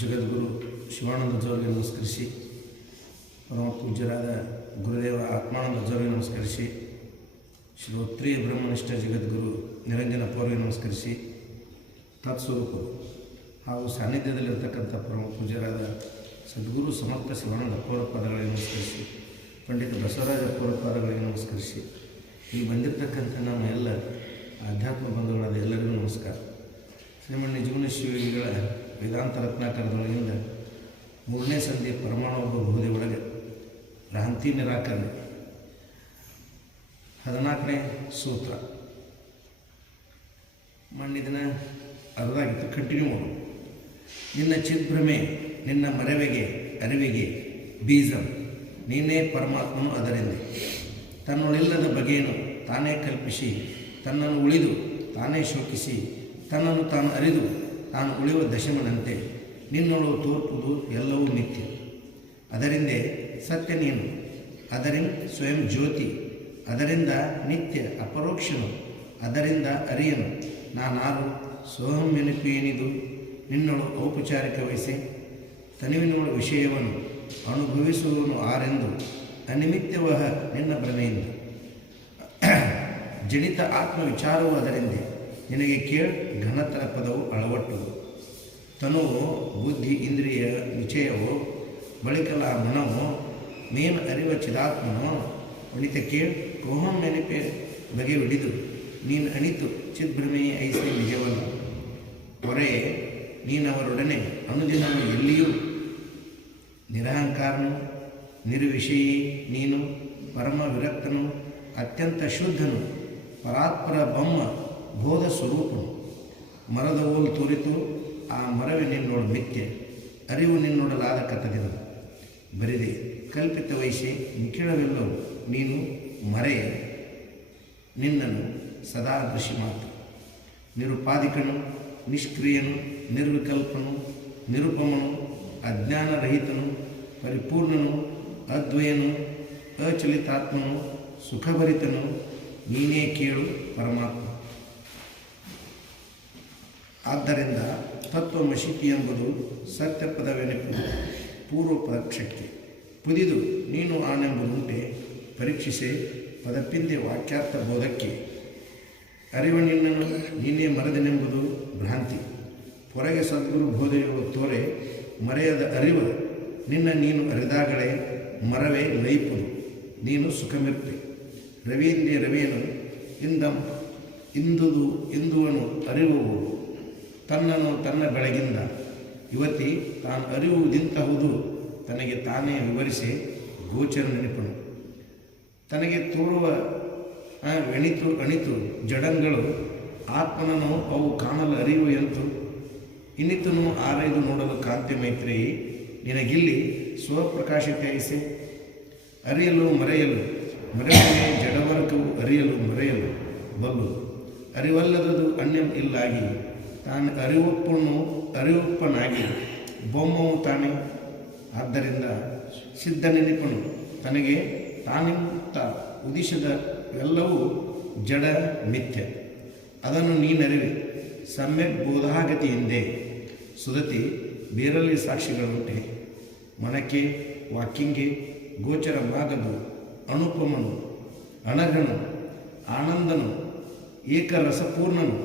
ಜಗದ್ಗುರು ಶಿವಾನಂದ ಜೋರಿಗೆ ನಮಸ್ಕರಿಸಿ, ಪರಮ ಪೂಜ್ಯರಾದ ಗುರುದೇವ ಆತ್ಮಾನಂದ ಜೋರಿಗೆ ನಮಸ್ಕರಿಸಿ, ಶ್ರೋತ್ರಿಯ ಬ್ರಹ್ಮನಿಷ್ಠ ಜಗದ್ಗುರು ನಿರಂಜನ ಪೌರ್ಗೆ ನಮಸ್ಕರಿಸಿ, ತತ್ಸ್ವರೂಪರು ಹಾಗೂ ಸಾನ್ನಿಧ್ಯದಲ್ಲಿರ್ತಕ್ಕಂಥ ಪರಮ ಪೂಜ್ಯರಾದ ಸದ್ಗುರು ಸಮರ್ಥ ಶಿವಾನಂದ ಪೌರಪಾದಗಳಿಗೆ ನಮಸ್ಕರಿಸಿ, ಪಂಡಿತ ಬಸವರಾಜ ಪೌರಪಾದಗಳಿಗೆ ನಮಸ್ಕರಿಸಿ, ಇಲ್ಲಿ ಬಂದಿರತಕ್ಕಂಥ ನಮ್ಮ ಎಲ್ಲ ಆಧ್ಯಾತ್ಮ ಬಂಧುಗಳಾದ ಎಲ್ಲರಿಗೂ ನಮಸ್ಕಾರ. ಶ್ರೀಮನ್ ನಿಜಗುಣ ಶಿವಯೋಗಿಗಳ ವೇದಾಂತ ರತ್ನಾಕರದೊಳಗಿಂದ 3ನೇ ಸಂಧಿ ಪರಮಾಣು ಬೋಧೆ ಒಳಗೆ ಭ್ರಾಂತಿ ನಿರಾಕರಣೆ 14ನೇ ಸೂತ್ರ ಮಣ್ಣಿದಿನ ಅರ್ಧಾಗಿತ್ತು. ಕಂಟಿನ್ಯೂ ಮಾಡು. ನಿನ್ನ ಚಿದ್ಭ್ರಮೆ ನಿನ್ನ ಮರೆವೆಗೆ ಅರಿವಿಗೆ ಬೀಜ, ನೀನೇ ಪರಮಾತ್ಮನು ಅದರಿಂದ. ತನ್ನೊಳಿಲ್ಲದ ಬಗೆಯನ್ನು ತಾನೇ ಕಲ್ಪಿಸಿ, ತನ್ನನ್ನು ಉಳಿದು ತಾನೇ ಶೋಕಿಸಿ, ತನ್ನನ್ನು ತಾನು ಅರಿದು ತಾನು ಉಳಿಯುವ ದಶಮನಂತೆ ನಿನ್ನೊಳು ತೋರ್ಪುದು ಎಲ್ಲವೂ ನಿತ್ಯ. ಅದರಿಂದೇ ಸತ್ಯ ನೀನು, ಅದರಿಂದ ಸ್ವಯಂ ಜ್ಯೋತಿ, ಅದರಿಂದ ನಿತ್ಯ ಅಪರೋಕ್ಷನು, ಅದರಿಂದ ಅರಿಯನು ನಾನಾರು ಸೋಹಂ ನೆನಪೇನಿದು. ನಿನ್ನೊಳು ಔಪಚಾರಿಕ ವಹಿಸಿ ತನುವಿನೊಳ ವಿಷಯವನ್ನು ಅನುಭವಿಸುವವನು ಆರೆಂದು ಅನಿಮಿತ್ಯವಹ ನಿನ್ನ ಭ್ರಮೆಯಿಂದ. ಜನಿತ ಆತ್ಮವಿಚಾರವೂ ಅದರಿಂದೇ ನಿನಗೆ ಕೇಳ ಘನತರ ಪದವು ಅಳವಟ್ಟುವುದು. ತನುವು ಬುದ್ಧಿ ಇಂದ್ರಿಯ ನಿಚಯವೋ ಬಳಿಕಲ ಮನವೋ ಮೇನ್ ಅರಿವ ಚಿದಾತ್ಮನೋ ಒಳಿತ ಕೇಳ ಕೋಹಂ ನೆನಪೆ ಬಗೆ ಹಿಡಿದು ನೀನು ಅಣಿತು ಚಿದ್ಭ್ರಮೆಯೇ ಐಸಿ ನಿಜವನ್ನು ಹೊರೆ ನೀನವರೊಡನೆ ಅನುದಿನವೂ ಎಲ್ಲಿಯೂ ನಿರಹಂಕಾರನು ನಿರ್ವಿಷಯೀ ನೀನು ಪರಮ ವಿರಕ್ತನು ಅತ್ಯಂತ ಶುದ್ಧನು ಪರಾತ್ಪರ ಬೊಮ್ಮ ಬೋಧ ಸ್ವರೂಪನು. ಮರದ ಓಲು ತೋರಿತು ಆ ಮರವೇ ನಿನ್ನೋಡು ಮಿಥ್ಯೆ, ಅರಿವು ನಿನ್ನೋಡಲಾದ ಕಥದಿಂದ ಬರಿದೆ ಕಲ್ಪಿತ ವಹಿಸಿ ನಿಖಿಳವೆಲ್ಲವೂ ನೀನು ಮರೆಯ ನಿನ್ನನ್ನು ಸದಾ ದೃಶ್ಯ ಮಾತ್ರ. ನಿರುಪಾಧಿಕನು ನಿಷ್ಕ್ರಿಯನು ನಿರ್ವಿಕಲ್ಪನು ನಿರುಪಮನು ಅಜ್ಞಾನರಹಿತನು ಪರಿಪೂರ್ಣನು ಅದ್ವಯನು ಅಚಲಿತಾತ್ಮನು ಸುಖಭರಿತನು ನೀನೇ ಕೇಳು ಪರಮಾತ್ಮ. ಆದ್ದರಿಂದ ತತ್ವಮಶಿತಿ ಎಂಬುದು ಸತ್ಯಪದವೆನಿಪು ಪೂರ್ವ ಪಕ್ಷಕ್ಕೆ ಪುದಿದು ನೀನು ಆನೆಂಬುದುಂಟೆ ಪರೀಕ್ಷಿಸೆ ಪದಪಿಂದೆ ವಾಕ್ಯಾರ್ಥ ಬೋಧಕ್ಕೆ. ಅರಿವ ನಿನ್ನನ್ನು ನೀನೇ ಮರದನೆಂಬುದು ಭ್ರಾಂತಿ. ಹೊರಗೆ ಸದ್ಗುರು ಬೋಧೆಯುವ ತೋರೆ ಮರೆಯದ ಅರಿವ ನಿನ್ನ ನೀನು ಅರಿದಾಗಲೇ ಮರವೇ ಲಯಿಪುದು ನೀನು ಸುಖಮಿರ್ಪೆ. ರವೀಂದ್ರಿಯ ರವಿಯನು ಇಂದಂ ಇಂದುದು ಇಂದುವನು ಅರಿವುವು ತನ್ನನ್ನು ತನ್ನ ಬೆಳಗಿಂದ. ಯುವತಿ ತಾನು ಅರಿವುದಿಂತಹುದು ತನಗೆ ತಾನೇ ವಿವರಿಸಿ ಗೋಚರ ನೆನಪನು. ತನಗೆ ತೋರುವ ಅಣಿತು ಜಡಂಗಳು ಆತ್ಮನನ್ನು ಅವು ಕಾಣಲು ಅರಿವು ಎಂತು. ಇನ್ನಿತನು ಆರೈದು ನೋಡಲು ಕಾಂತಿ ಮೈತ್ರಿ ನಿನಗಿಲ್ಲಿ ಸ್ವಪ್ರಕಾಶಿತೈಸೆ. ಅರಿಯಲು ಮರೆಯಲು ಮರೆಯಲೇ ಜಡವರ್ಗವು ಅರಿಯಲು ಮರೆಯಲು ಬಲ್ಲು. ಅರಿವಲ್ಲದದು ಅನ್ಯಂ ಇಲ್ಲಾಗಿ ತಾನು ಅರಿವುಪ್ಪನಾಗಿ ಬೊಮ್ಮವು ತಾನೇ. ಆದ್ದರಿಂದ ಸಿದ್ಧ ನೆನಪನು ತನಗೆ ತಾನಿಂತ ಉದಿಸಿದ ಎಲ್ಲವೂ ಜಡ ಮಿಥ್ಯ. ಅದನ್ನು ನೀನರಿವೆ ಸಮ್ಯಕ್ ಬೋಧಾಗತಿಯಿಂದೇ. ಸುದತಿ ಬೇರಲ್ಲಿ ಸಾಕ್ಷಿಗಳುಂಟೆ. ಮನಕ್ಕೆ ವಾಕ್ಯಂಗೆ ಗೋಚರವಾಗದು ಅನುಪಮನು ಅನಘನು ಆನಂದನು ಏಕರಸಪೂರ್ಣನು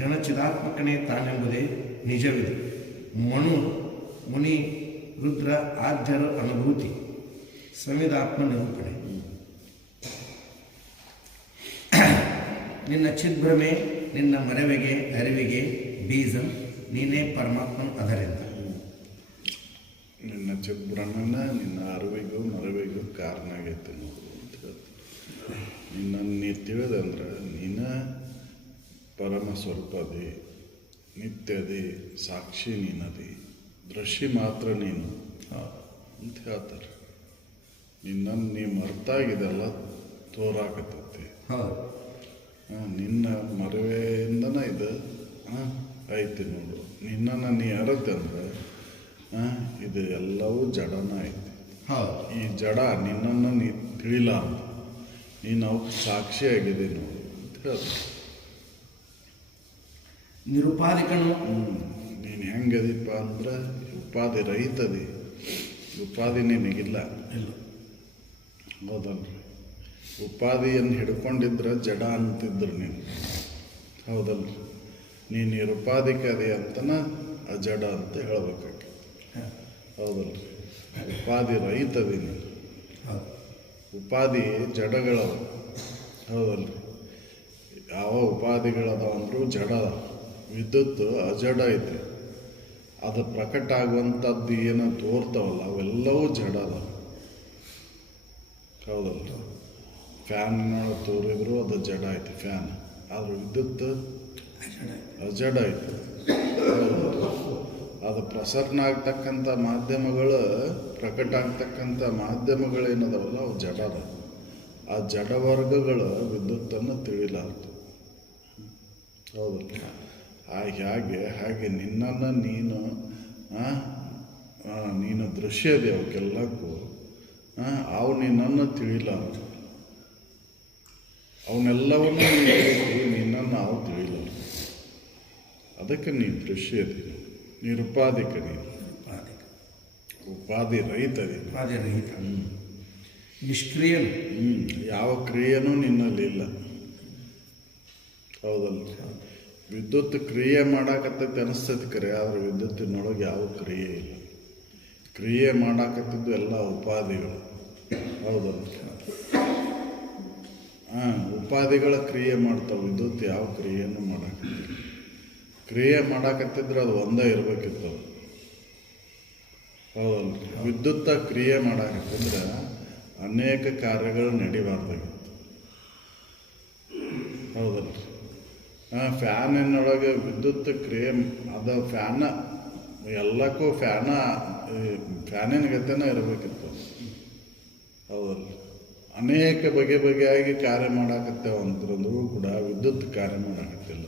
ಗಣಚಿದಾತ್ಮಕನೇ ತಾನೆಂಬುದೇ ನಿಜವಿದೆ. ಮನು ಮುನಿ ರುದ್ರ ಆದ್ಯರ ಅನುಭೂತಿ ಸಂವಿಧಾತ್ಮ ನಿರೂಪಣೆ. ನಿನ್ನ ಚಿದ್ಭ್ರಮೆ ನಿನ್ನ ಮರೆವೆಗೆ ಅರಿವಿಗೆ ಬೀಜ, ನೀನೇ ಪರಮಾತ್ಮನ ಅದರಿಂದ. ನಿನ್ನ ಚಿದ್ಭ್ರಮನ ನಿನ್ನ ಅರಿವಿಗೂ ಮರೆವಿಗೂ ಕಾರಣ ಆಗೈತೆ. ನಿನ್ನನ್ನು ನೀ ತಿಳಿದಂದ್ರೆ ನೀನ ಪರಮ ಸ್ವರೂಪದಿ, ನಿತ್ಯದಿ, ಸಾಕ್ಷಿ ನೀನದಿ, ದೃಶ್ಯ ಮಾತ್ರ ನೀನು ಅಂತ ಹೇಳ್ತಾರೆ. ನಿನ್ನನ್ನು ನೀ ಮರ್ತಾಗಿದೆಲ್ಲ ತೋರಾಕತ್ತೈತಿ. ನಿನ್ನ ಮರವೆಯಿಂದನ ಇದು ಐತಿ ನೋಡು. ನಿನ್ನನ್ನು ನೀ ಅರತಂದ್ರೆ ಇದು ಎಲ್ಲವೂ ಜಡನ ಐತಿ. ಈ ಜಡ ನಿನ್ನನ್ನು ನೀ ತಿಳಿಲಾರ್ದು ನೀನು ಅವಕ್ಕೆ ಸಾಕ್ಷಿಯಾಗಿದೆ ನೋಡು ಅಂತ ಹೇಳ್ತಾರೆ. ನಿರುಪಾಧಿಕನು ನೀನು ಹೆಂಗದಿಪ್ಪ ಅಂದ್ರೆ ಉಪಾಧಿ ರಹಿತದಿ. ಉಪಾಧಿ ನಿನಗಿಲ್ಲ. ಹೌದಲ್ರಿ? ಉಪಾಧಿಯನ್ನು ಹಿಡ್ಕೊಂಡಿದ್ರೆ ಜಡ ಅಂತಿದ್ರು ನೀನು. ಹೌದಲ್ರಿ? ನೀನು ನಿರುಪಾಧಿಕದಿ ಅಂತನ ಅಜಡ ಅಂತ ಹೇಳ್ಬೇಕಾಗಿ. ಹೌದಲ್ರಿ? ಉಪಾಧಿ ರಹಿತದಿ ನೀನು. ಉಪಾಧಿ ಜಡಗಳವ. ಹೌದಲ್ರಿ? ಯಾವ ಉಪಾಧಿಗಳದಾವ ಅಂದರೂ ಜಡ. ವಿದ್ಯುತ್ ಅಜಡ ಐತಿ. ಅದು ಪ್ರಕಟ ಆಗುವಂಥದ್ದು ಏನೋ ತೋರ್ತಾವಲ್ಲ ಅವೆಲ್ಲವೂ ಜಡ ಅದ. ಹೌದಲ್ಲ? ಫ್ಯಾನ್ ತೋರಿದ್ರು ಅದು ಜಡ ಐತಿ ಫ್ಯಾನ್. ಆದ್ರೆ ವಿದ್ಯುತ್ ಅಜಡ ಐತಿ. ಅದು ಪ್ರಸರಣ ಆಗ್ತಕ್ಕಂಥ ಮಾಧ್ಯಮಗಳು, ಪ್ರಕಟ ಆಗ್ತಕ್ಕಂಥ ಮಾಧ್ಯಮಗಳೇನದಾವಲ್ಲ ಅವು ಜಡ ಅದ. ಆ ಜಡ ವರ್ಗಗಳು ವಿದ್ಯುತ್ತನ್ನು ತಿಳಿಲಾರ್ದು. ಹೌದಲ್ಲ? ಹಾಗೆ ನಿನ್ನನ್ನು ನೀನು ದೃಶ್ಯ ಇದೆ ಅವಕ್ಕೆಲ್ಲಕ್ಕೂ. ಅವು ನಿನ್ನನ್ನು ತಿಳಿಲಾರ್ದು. ಅವನ್ನೆಲ್ಲವನ್ನೂ ನಿನ್ನನ್ನು ಅವು ತಿಳಿಲಾರ್ದು. ಅದಕ್ಕೆ ನೀನು ದೃಶ್ಯ ಇದೆ. ನಿರುಪಾಧಿಕ ನೀನು. ಉಪಾಧಿ ರಹಿತದೆ. ಉಪಾಧಿ ರಹಿತ. ನಿಷ್ಕ್ರಿಯನು. ಯಾವ ಕ್ರಿಯೆನೂ ನಿನ್ನಲ್ಲಿಲ್ಲ. ಹೌದಲ್ಲ? ವಿದ್ಯುತ್ ಕ್ರಿಯೆ ಮಾಡಾಕತ್ತೈತಿ ಅನಿಸ್ತೈತಿ ಕರೆ, ಆದರೆ ವಿದ್ಯುತ್ತಿನೊಳಗೆ ಯಾವ ಕ್ರಿಯೆ ಇಲ್ಲ. ಕ್ರಿಯೆ ಮಾಡಾಕತ್ತಿದ್ದು ಎಲ್ಲ ಉಪಾಧಿಗಳು. ಹೌದಲ್ಲ? ಉಪಾಧಿಗಳ ಕ್ರಿಯೆ ಮಾಡ್ತಾವೆ. ವಿದ್ಯುತ್ ಯಾವ ಕ್ರಿಯೆಯನ್ನು ಮಾಡಾಕತ್ತಿಲ್ಲ. ಕ್ರಿಯೆ ಮಾಡಾಕತ್ತಿದ್ರೆ ಅದು ಒಂದೇ ಇರಬೇಕಿತ್ತು. ಹೌದಲ್ಲ? ವಿದ್ಯುತ್ತ ಕ್ರಿಯೆ ಮಾಡಾಕತ್ತಿದ್ರೆ ಅನೇಕ ಕಾರ್ಯಗಳು ನಡಿಬಾರ್ದಾಗಿತ್ತು. ಹೌದಲ್ಲ? ಫ್ಯಾನಿನೊಳಗೆ ವಿದ್ಯುತ್ ಕ್ರಿಯೆ ಅದು ಎಲ್ಲಕ್ಕೂ ಫ್ಯಾನಿನ ಗತೆನೇ ಇರಬೇಕಿತ್ತು. ಹೌದಲ್ಲ? ಅನೇಕ ಬಗೆಯಾಗಿ ಕಾರ್ಯ ಮಾಡಾಕತ್ತೇವೆ ಅಂತಂದ್ರೂ ಕೂಡ ವಿದ್ಯುತ್ ಕಾರ್ಯ ಮಾಡಾಕತ್ತಿಲ್ಲ.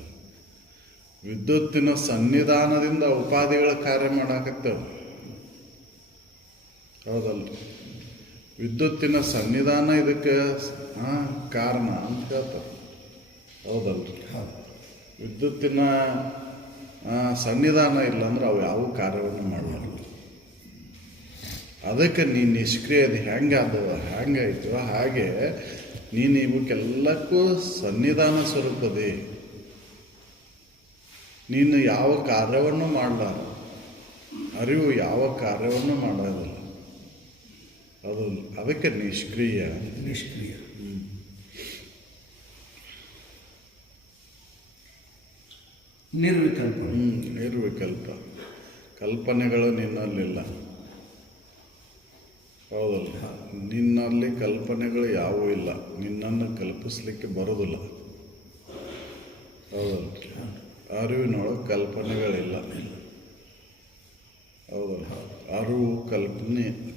ವಿದ್ಯುತ್ತಿನ ಸನ್ನಿಧಾನದಿಂದ ಉಪಾಧಿಗಳ ಕಾರ್ಯ ಮಾಡಾಕತ್ತೇವೆ. ಹೌದಲ್ಲ? ವಿದ್ಯುತ್ತಿನ ಸನ್ನಿಧಾನ ಇದಕ್ಕೆ ಕಾರಣ ಅಂತ ಹೇಳ್ತಾರೆ. ಹೌದಲ್ರಿ? ವಿದ್ಯುತ್ತಿನ ಸನ್ನಿಧಾನ ಇಲ್ಲ ಅಂದ್ರೆ ಅವು ಯಾವ ಕಾರ್ಯವನ್ನು ಮಾಡಲಾರದು. ಅದಕ್ಕೆ ನೀನು ನಿಷ್ಕ್ರಿಯತೆ ಹೆಂಗಾಯ್ತು ಹಾಗೆ ನೀನು ಇವಕ್ಕೆಲ್ಲಕ್ಕೂ ಸನ್ನಿಧಾನ ಸ್ವರೂಪದೇ. ನೀನು ಯಾವ ಕಾರ್ಯವನ್ನು ಮಾಡಲಾರ. ಅರಿವು ಯಾವ ಕಾರ್ಯವನ್ನು ಮಾಡೋದಿಲ್ಲ. ಅದು ಅದಕ್ಕೆ ನಿಷ್ಕ್ರಿಯ. ನಿರ್ವಿಕಲ್ಪ. ಕಲ್ಪನೆಗಳು ನಿನ್ನಲ್ಲಿಲ್ಲ. ಹೌದಲ್ಲ? ನಿನ್ನಲ್ಲಿ ಕಲ್ಪನೆಗಳು ಯಾವುವೂ ಇಲ್ಲ. ನಿನ್ನನ್ನು ಕಲ್ಪಿಸ್ಲಿಕ್ಕೆ ಬರೋದಿಲ್ಲ. ಹೌದಲ್ಲ? ಅರಿವಿನೊಳಗೆ ಕಲ್ಪನೆಗಳಿಲ್ಲ. ಹೌದಲ್ಲ? ಅರಿವು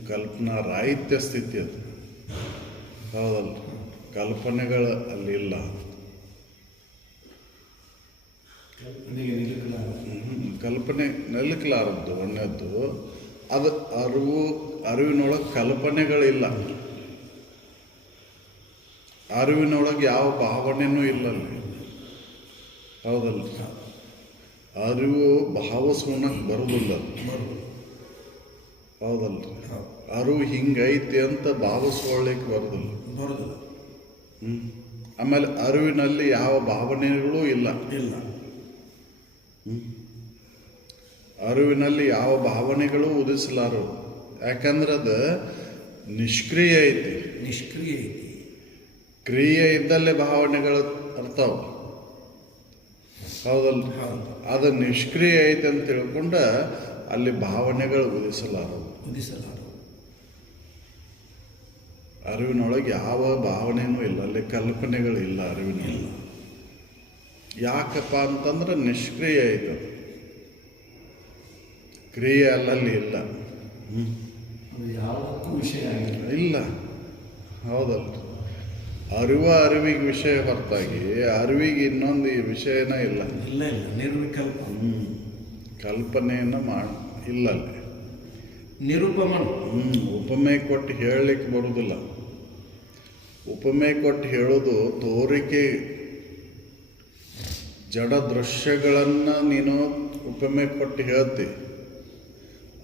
ಕಲ್ಪನಾ ರಾಹಿತ್ಯ ಸ್ಥಿತಿ ಅದು. ಹೌದಲ್ಲ? ಕಲ್ಪನೆಗಳು ಅಲ್ಲಿಲ್ಲ. ಕಲ್ಪನೆ ನಿಲ್ಲಕ್ಲಾರದ್ದು ಒಂದನೇದ್ದು. ಅದು ಅರಿವಿನೊಳಗೆ ಕಲ್ಪನೆಗಳಿಲ್ಲ. ಅರಿವಿನೊಳಗೆ ಯಾವ ಭಾವನೆಯೂ ಇಲ್ಲಲ್ಲಿ. ಹೌದಲ್ಲ? ಅರಿವು ಭಾವಸ್ಕೋಣಕ್ಕೆ ಬರೋದಿಲ್ಲ. ಹೌದಲ್ಲ? ಅರಿವು ಹಿಂಗೈತಿ ಅಂತ ಭಾವಿಸ್ಕೊಳ್ಳಿಕ್ಕೆ ಬರೋದಿಲ್ಲ. ಆಮೇಲೆ ಅರಿವಿನಲ್ಲಿ ಯಾವ ಭಾವನೆಗಳೂ ಇಲ್ಲ. ಅರಿವಿನಲ್ಲಿ ಯಾವ ಭಾವನೆಗಳು ಉದಿಸಲಾರು. ಯಾಕಂದ್ರೆ ಅದು ನಿಷ್ಕ್ರಿಯ ಐತಿ. ಕ್ರಿಯೆ ಇದ್ದಲ್ಲೇ ಭಾವನೆಗಳು ಅರ್ಥವ. ಹೌದಲ್ಲ? ಅದು ನಿಷ್ಕ್ರಿಯ ಐತೆ ಅಂತ ತಿಳ್ಕೊಂಡ ಅಲ್ಲಿ ಭಾವನೆಗಳು ಉದಿಸಲಾರು. ಅರಿವಿನೊಳಗೆ ಯಾವ ಭಾವನೆಯೂ ಇಲ್ಲ, ಅಲ್ಲಿ ಕಲ್ಪನೆಗಳಿಲ್ಲ ಅರಿವಿನೊಳಗೆ. ಯಾಕಪ್ಪ ಅಂತಂದ್ರೆ ನಿಷ್ಕ್ರಿಯ ಐತೆ ಅದು. ಕ್ರಿಯೆ ಅಲ್ಲಲ್ಲಿ ಇಲ್ಲ. ಯಾವುದಕ್ಕೂ ವಿಷಯ ಆಗಿಲ್ಲ. ಇಲ್ಲ, ಹೌದಲ್ಲ. ಅರಿವಿಗೆ ವಿಷಯ ಹೊರತಾಗಿ ಅರಿವಿಗೆ ಇನ್ನೊಂದು ಈ ವಿಷಯನ ಇಲ್ಲ. ಇಲ್ಲ ಇಲ್ಲ, ನಿರ್ವಿಕಲ್ಪ. ಕಲ್ಪನೆಯನ್ನು ಇಲ್ಲ ಅಲ್ಲಿ. ನಿರೂಪಮಣ. ಉಪಮೆ ಕೊಟ್ಟು ಹೇಳಲಿಕ್ಕೆ ಬರುವುದಿಲ್ಲ. ಉಪಮೆ ಕೊಟ್ಟು ಹೇಳೋದು ತೋರಿಕೆ, ಜಡ ದೃಶ್ಯಗಳನ್ನು ನೀನು ಉಪಮೆ ಕೊಟ್ಟು ಹೇಳ್ತಿ.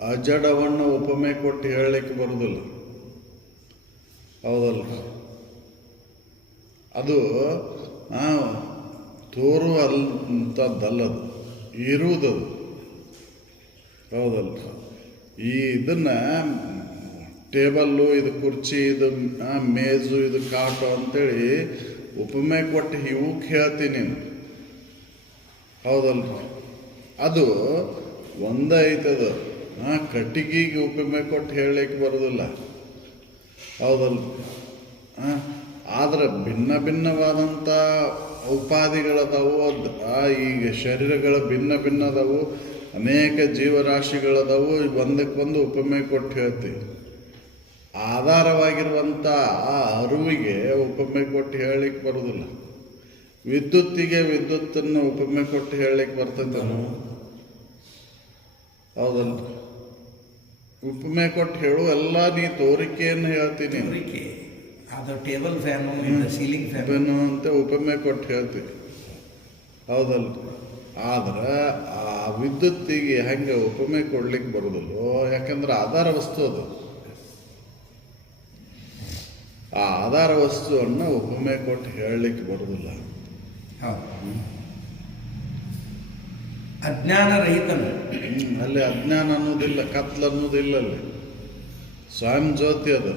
ಅಜಡವನ್ನು ಉಪಮೆ ಕೊಟ್ಟು ಹೇಳಲಿಕ್ಕೆ ಬರುವುದಿಲ್ಲ, ಹೌದಲ್ಲ. ಅದು ತೋರುವಂಥದ್ದಲ್ಲದು, ಇರುವುದದು, ಹೌದಲ್ಲ. ಇದನ್ನು ಟೇಬಲ್ಲು, ಇದು ಕುರ್ಚಿ, ಇದು ಮೇಜು, ಇದು ಕಾಟು ಅಂತೇಳಿ ಉಪಮೆ ಕೊಟ್ಟು ಇವಕ್ಕೆ ಹೇಳ್ತೀನಿ ನೀನು, ಹೌದಲ್ಲ. ಅದು ಒಂದೈತದ. ಕಟ್ಟಿಗೆಗೆ ಉಪಮೆ ಕೊಟ್ಟು ಹೇಳಲಿಕ್ಕೆ ಬರೋದಿಲ್ಲ, ಹೌದಲ್ಲ. ಆದ್ರೆ ಭಿನ್ನ ಭಿನ್ನವಾದಂಥ ಉಪಾಧಿಗಳದಾವು. ಈಗ ಶರೀರಗಳ ಭಿನ್ನ ಭಿನ್ನ ಅದಾವು, ಅನೇಕ ಜೀವರಾಶಿಗಳದಾವು. ಒಂದಕ್ಕೊಂದು ಉಪಮೆ ಕೊಟ್ಟು ಹೇಳ್ತೀವಿ. ಆಧಾರವಾಗಿರುವಂಥ ಆ ಅರಿವಿಗೆ ಉಪಮೆ ಕೊಟ್ಟು ಹೇಳಲಿಕ್ಕೆ ಬರೋದಿಲ್ಲ. ವಿದ್ಯುತ್ತಿಗೆ ವಿದ್ಯುತ್ತನ್ನು ಉಪಮೆ ಕೊಟ್ಟು ಹೇಳಲಿಕ್ಕೆ ಬರ್ತೈತೆ, ಹೌದಲ್ಲ. ಉಪಮೆ ಕೊಟ್ಟು ಹೇಳು ಎಲ್ಲ ನೀ ತೋರಿಕೆಯನ್ನು ಹೇಳ್ತೀನಿ. ಅದು ಟೇಬಲ್ ಫ್ಯಾನು, ಸೀಲಿಂಗ್ ಫ್ಯಾನು ಅಂತ ಉಪಮೆ ಕೊಟ್ಟು ಹೇಳ್ತೀವಿ, ಹೌದಲ್ಲ. ಆದ್ರೆ ಆ ವಿದ್ಯುತ್ತಿಗೆ ಹಂಗೆ ಉಪಮೆ ಕೊಡ್ಲಿಕ್ಕೆ ಬರೋದಿಲ್ಲೋ, ಯಾಕಂದ್ರೆ ಆಧಾರ ವಸ್ತು ಅದು. ಆ ಆಧಾರ ವಸ್ತುವನ್ನು ಉಪಮೆ ಕೊಟ್ಟು ಹೇಳಲಿಕ್ಕೆ ಬರೋದಿಲ್ಲ. ಅಜ್ಞಾನ ರಹಿತನು. ಅಲ್ಲಿ ಅಜ್ಞಾನ ಅನ್ನೋದಿಲ್ಲ, ಕತ್ಲು ಅನ್ನೋದಿಲ್ಲ. ಅಲ್ಲಿ ಸ್ವಯಂ ಜ್ಯೋತಿ ಅದು.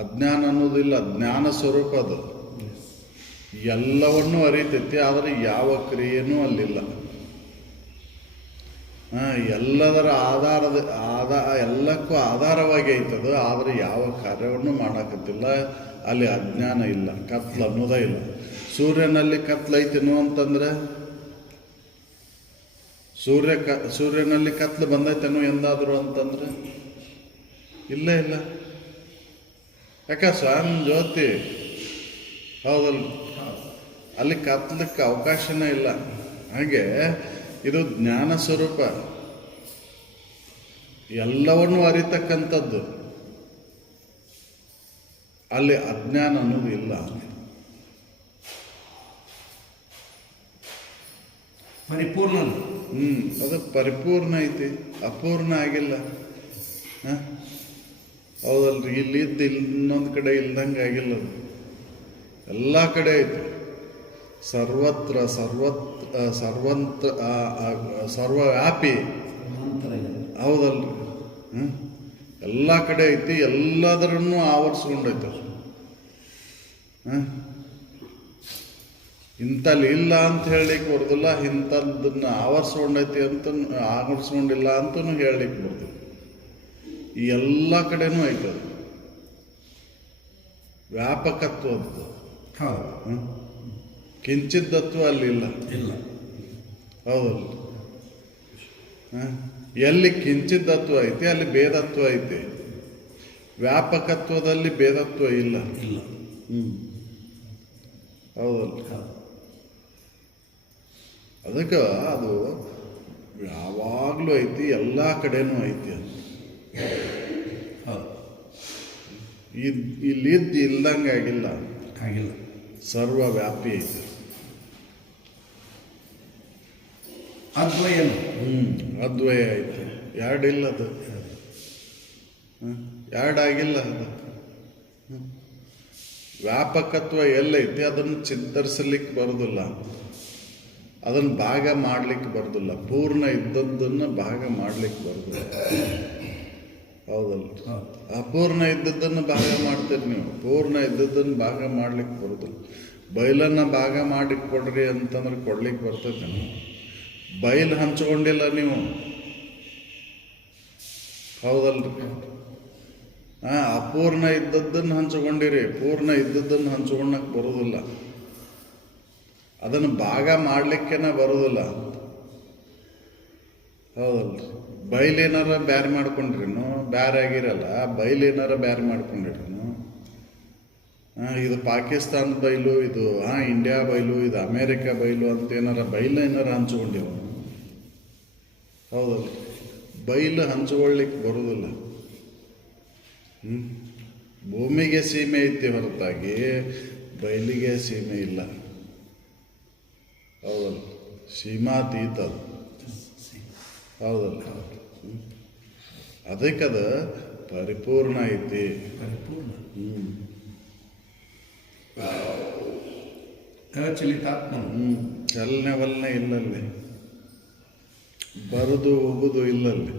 ಅಜ್ಞಾನ ಅನ್ನೋದಿಲ್ಲ, ಜ್ಞಾನ ಸ್ವರೂಪ ಅದು. ಎಲ್ಲವನ್ನೂ ಅರಿತೈತಿ, ಆದರೆ ಯಾವ ಕ್ರಿಯೆನೂ ಅಲ್ಲಿಲ್ಲ. ಎಲ್ಲದರ ಎಲ್ಲಕ್ಕೂ ಆಧಾರವಾಗಿ ಐತದ, ಆದರೆ ಯಾವ ಕಾರ್ಯವನ್ನು ಮಾಡಾಕತ್ತಿಲ್ಲ. ಅಲ್ಲಿ ಅಜ್ಞಾನ ಇಲ್ಲ, ಕತ್ಲು ಅನ್ನೋದೇ ಇಲ್ಲ. ಸೂರ್ಯನಲ್ಲಿ ಕತ್ಲೈತೇನು ಅಂತಂದ್ರೆ, ಸೂರ್ಯನಲ್ಲಿ ಕತ್ಲು ಬಂದೈತೇನು ಎಂದಾದ್ರು ಅಂತಂದ್ರೆ ಇಲ್ಲ ಇಲ್ಲ. ಯಾಕೆ ಸ್ವಯಂ ಜ್ಯೋತಿ, ಹೌದಲ್ಲ. ಅಲ್ಲಿ ಕತ್ಲಕ್ಕೆ ಅವಕಾಶನೇ ಇಲ್ಲ. ಹಾಗೆ ಇದು ಜ್ಞಾನ ಸ್ವರೂಪ, ಎಲ್ಲವನ್ನೂ ಅರಿತಕ್ಕಂಥದ್ದು. ಅಲ್ಲಿ ಅಜ್ಞಾನ ಅನ್ನೋದು ಇಲ್ಲ. ಪರಿಪೂರ್ಣ. ಅದು ಪರಿಪೂರ್ಣ ಐತಿ, ಅಪೂರ್ಣ ಆಗಿಲ್ಲ. ಹೌದಲ್ರಿ. ಇಲ್ಲಿದ್ದು ಇನ್ನೊಂದು ಕಡೆ ಇಲ್ದಂಗೆ ಆಗಿಲ್ಲ. ಅದು ಎಲ್ಲ ಕಡೆ ಐತಿ, ಸರ್ವತ್ರ ಸರ್ವವ್ಯಾಪಿ, ಹೌದಲ್ರಿ. ಎಲ್ಲ ಕಡೆ ಐತಿ, ಎಲ್ಲದರನ್ನು ಆವರಿಸ್ಕೊಂಡೈತೆ. ಇಂಥಲ್ಲಿ ಇಲ್ಲ ಅಂತ ಹೇಳಲಿಕ್ಕೆ ಬರೋದಿಲ್ಲ, ಇಂಥದ್ದನ್ನು ಆವರಿಸ್ಕೊಂಡೈತಿ ಅಂತ ಆವರಿಸ್ಕೊಂಡಿಲ್ಲ ಅಂತಲೂ ಹೇಳಲಿಕ್ಕೆ ಬರೋದಿಲ್ಲ. ಈ ಎಲ್ಲ ಕಡೆನೂ ಐತದ ವ್ಯಾಪಕತ್ವ ಅಂತ. ಕಿಂಚಿದ್ದತ್ವ ಅಲ್ಲಿ ಇಲ್ಲ, ಹೌದಲ್ಲ. ಎಲ್ಲಿ ಕಿಂಚಿದ್ದತ್ವ ಐತಿ ಅಲ್ಲಿ ಭೇದತ್ವ ಐತಿ. ವ್ಯಾಪಕತ್ವದಲ್ಲಿ ಭೇದತ್ವ ಇಲ್ಲ. ಹೌದಲ್ಲ. ಅದಕ್ಕೆ ಅದು ಯಾವಾಗಲೂ ಐತಿ, ಎಲ್ಲ ಕಡೆನೂ ಐತಿ ಅಂತ. ಇಲ್ಲಿದ್ದು ಇಲ್ದಂಗೆ ಆಗಿಲ್ಲ, ಸರ್ವವ್ಯಾಪಿ ಐತಿ. ಅದ್ವಯ. ಅದ್ವಯ ಐತಿ, ಎರಡಿಲ್ಲ. ಅದು ಎರಡಾಗಿಲ್ಲ. ಅದು ವ್ಯಾಪಕತ್ವ ಎಲ್ಲೈತಿ ಅದನ್ನು ಚಿತ್ತರಿಸಲಿಕ್ಕೆ ಬರೋದಿಲ್ಲ, ಅದನ್ನು ಭಾಗ ಮಾಡಲಿಕ್ಕೆ ಬರೋದಿಲ್ಲ. ಪೂರ್ಣ ಇದ್ದದ್ದನ್ನು ಭಾಗ ಮಾಡಲಿಕ್ಕೆ ಬರೋದಿಲ್ಲ, ಹೌದಲ್ಲ. ಅಪೂರ್ಣ ಇದ್ದದ್ದನ್ನು ಭಾಗ ಮಾಡ್ತೀರಿ ನೀವು, ಪೂರ್ಣ ಇದ್ದದ್ದನ್ನು ಭಾಗ ಮಾಡ್ಲಿಕ್ಕೆ ಬರೋದಿಲ್ಲ. ಬಯಲನ್ನು ಭಾಗ ಮಾಡಿ ಕೊಡ್ರಿ ಅಂತಂದ್ರೆ ಕೊಡ್ಲಿಕ್ಕೆ ಬರ್ತೈತೆ. ಬಯಲು ಹಂಚ್ಕೊಂಡಿಲ್ಲ ನೀವು, ಹೌದಲ್ರಿ. ಅಪೂರ್ಣ ಇದ್ದದ್ದನ್ನು ಹಂಚಿಕೊಂಡಿರಿ, ಪೂರ್ಣ ಇದ್ದದ್ದನ್ನು ಹಂಚ್ಕೊಳಕ್ಕೆ ಬರೋದಿಲ್ಲ. ಅದನ್ನು ಭಾಗ ಮಾಡಲಿಕ್ಕೇನ ಬರೋದಿಲ್ಲ. ಹೌದಲ್ರಿ? ಬೈಲೇನಾರ ಬ್ಯಾರೆ ಮಾಡ್ಕೊಂಡ್ರಿನು, ಬ್ಯಾರೆ ಆಗಿರಲ್ಲ. ಬೈಲೇನಾರ ಬ್ಯಾರೆ ಮಾಡ್ಕೊಂಡಿರಿನು. ಇದು ಪಾಕಿಸ್ತಾನ ಬೈಲು, ಇದು ಇಂಡಿಯಾ ಬೈಲು, ಇದು ಅಮೇರಿಕಾ ಬೈಲು ಅಂತ ಏನಾರ ಹಂಚ್ಕೊಂಡಿವ. ಹೌದಲ್ಲ? ಬೈಲು ಹಂಚ್ಕೊಳ್ಳಿಕ್ಕೆ ಬರೋದಿಲ್ಲ. ಭೂಮಿಗೆ ಸೀಮೆ ಐತಿ ಹೊರತಾಗಿ ಬಯಲಿಗೆ ಸೀಮೆ ಇಲ್ಲ. ಹೌದಲ್ಲ? ಸೀಮಾತೀತ ಅದು. ಹೌದಲ್ಲ? ಅದಕ್ಕದ ಪರಿಪೂರ್ಣ ಐತಿ. ಪರಿಪೂರ್ಣ ಅಚಲಿತಾತ್ಮ. ಚಲನೆ ವಲನೆ ಇಲ್ಲಲ್ಲಿ, ಬರುದು ಹೋಗುದು ಇಲ್ಲಲ್ಲಿ.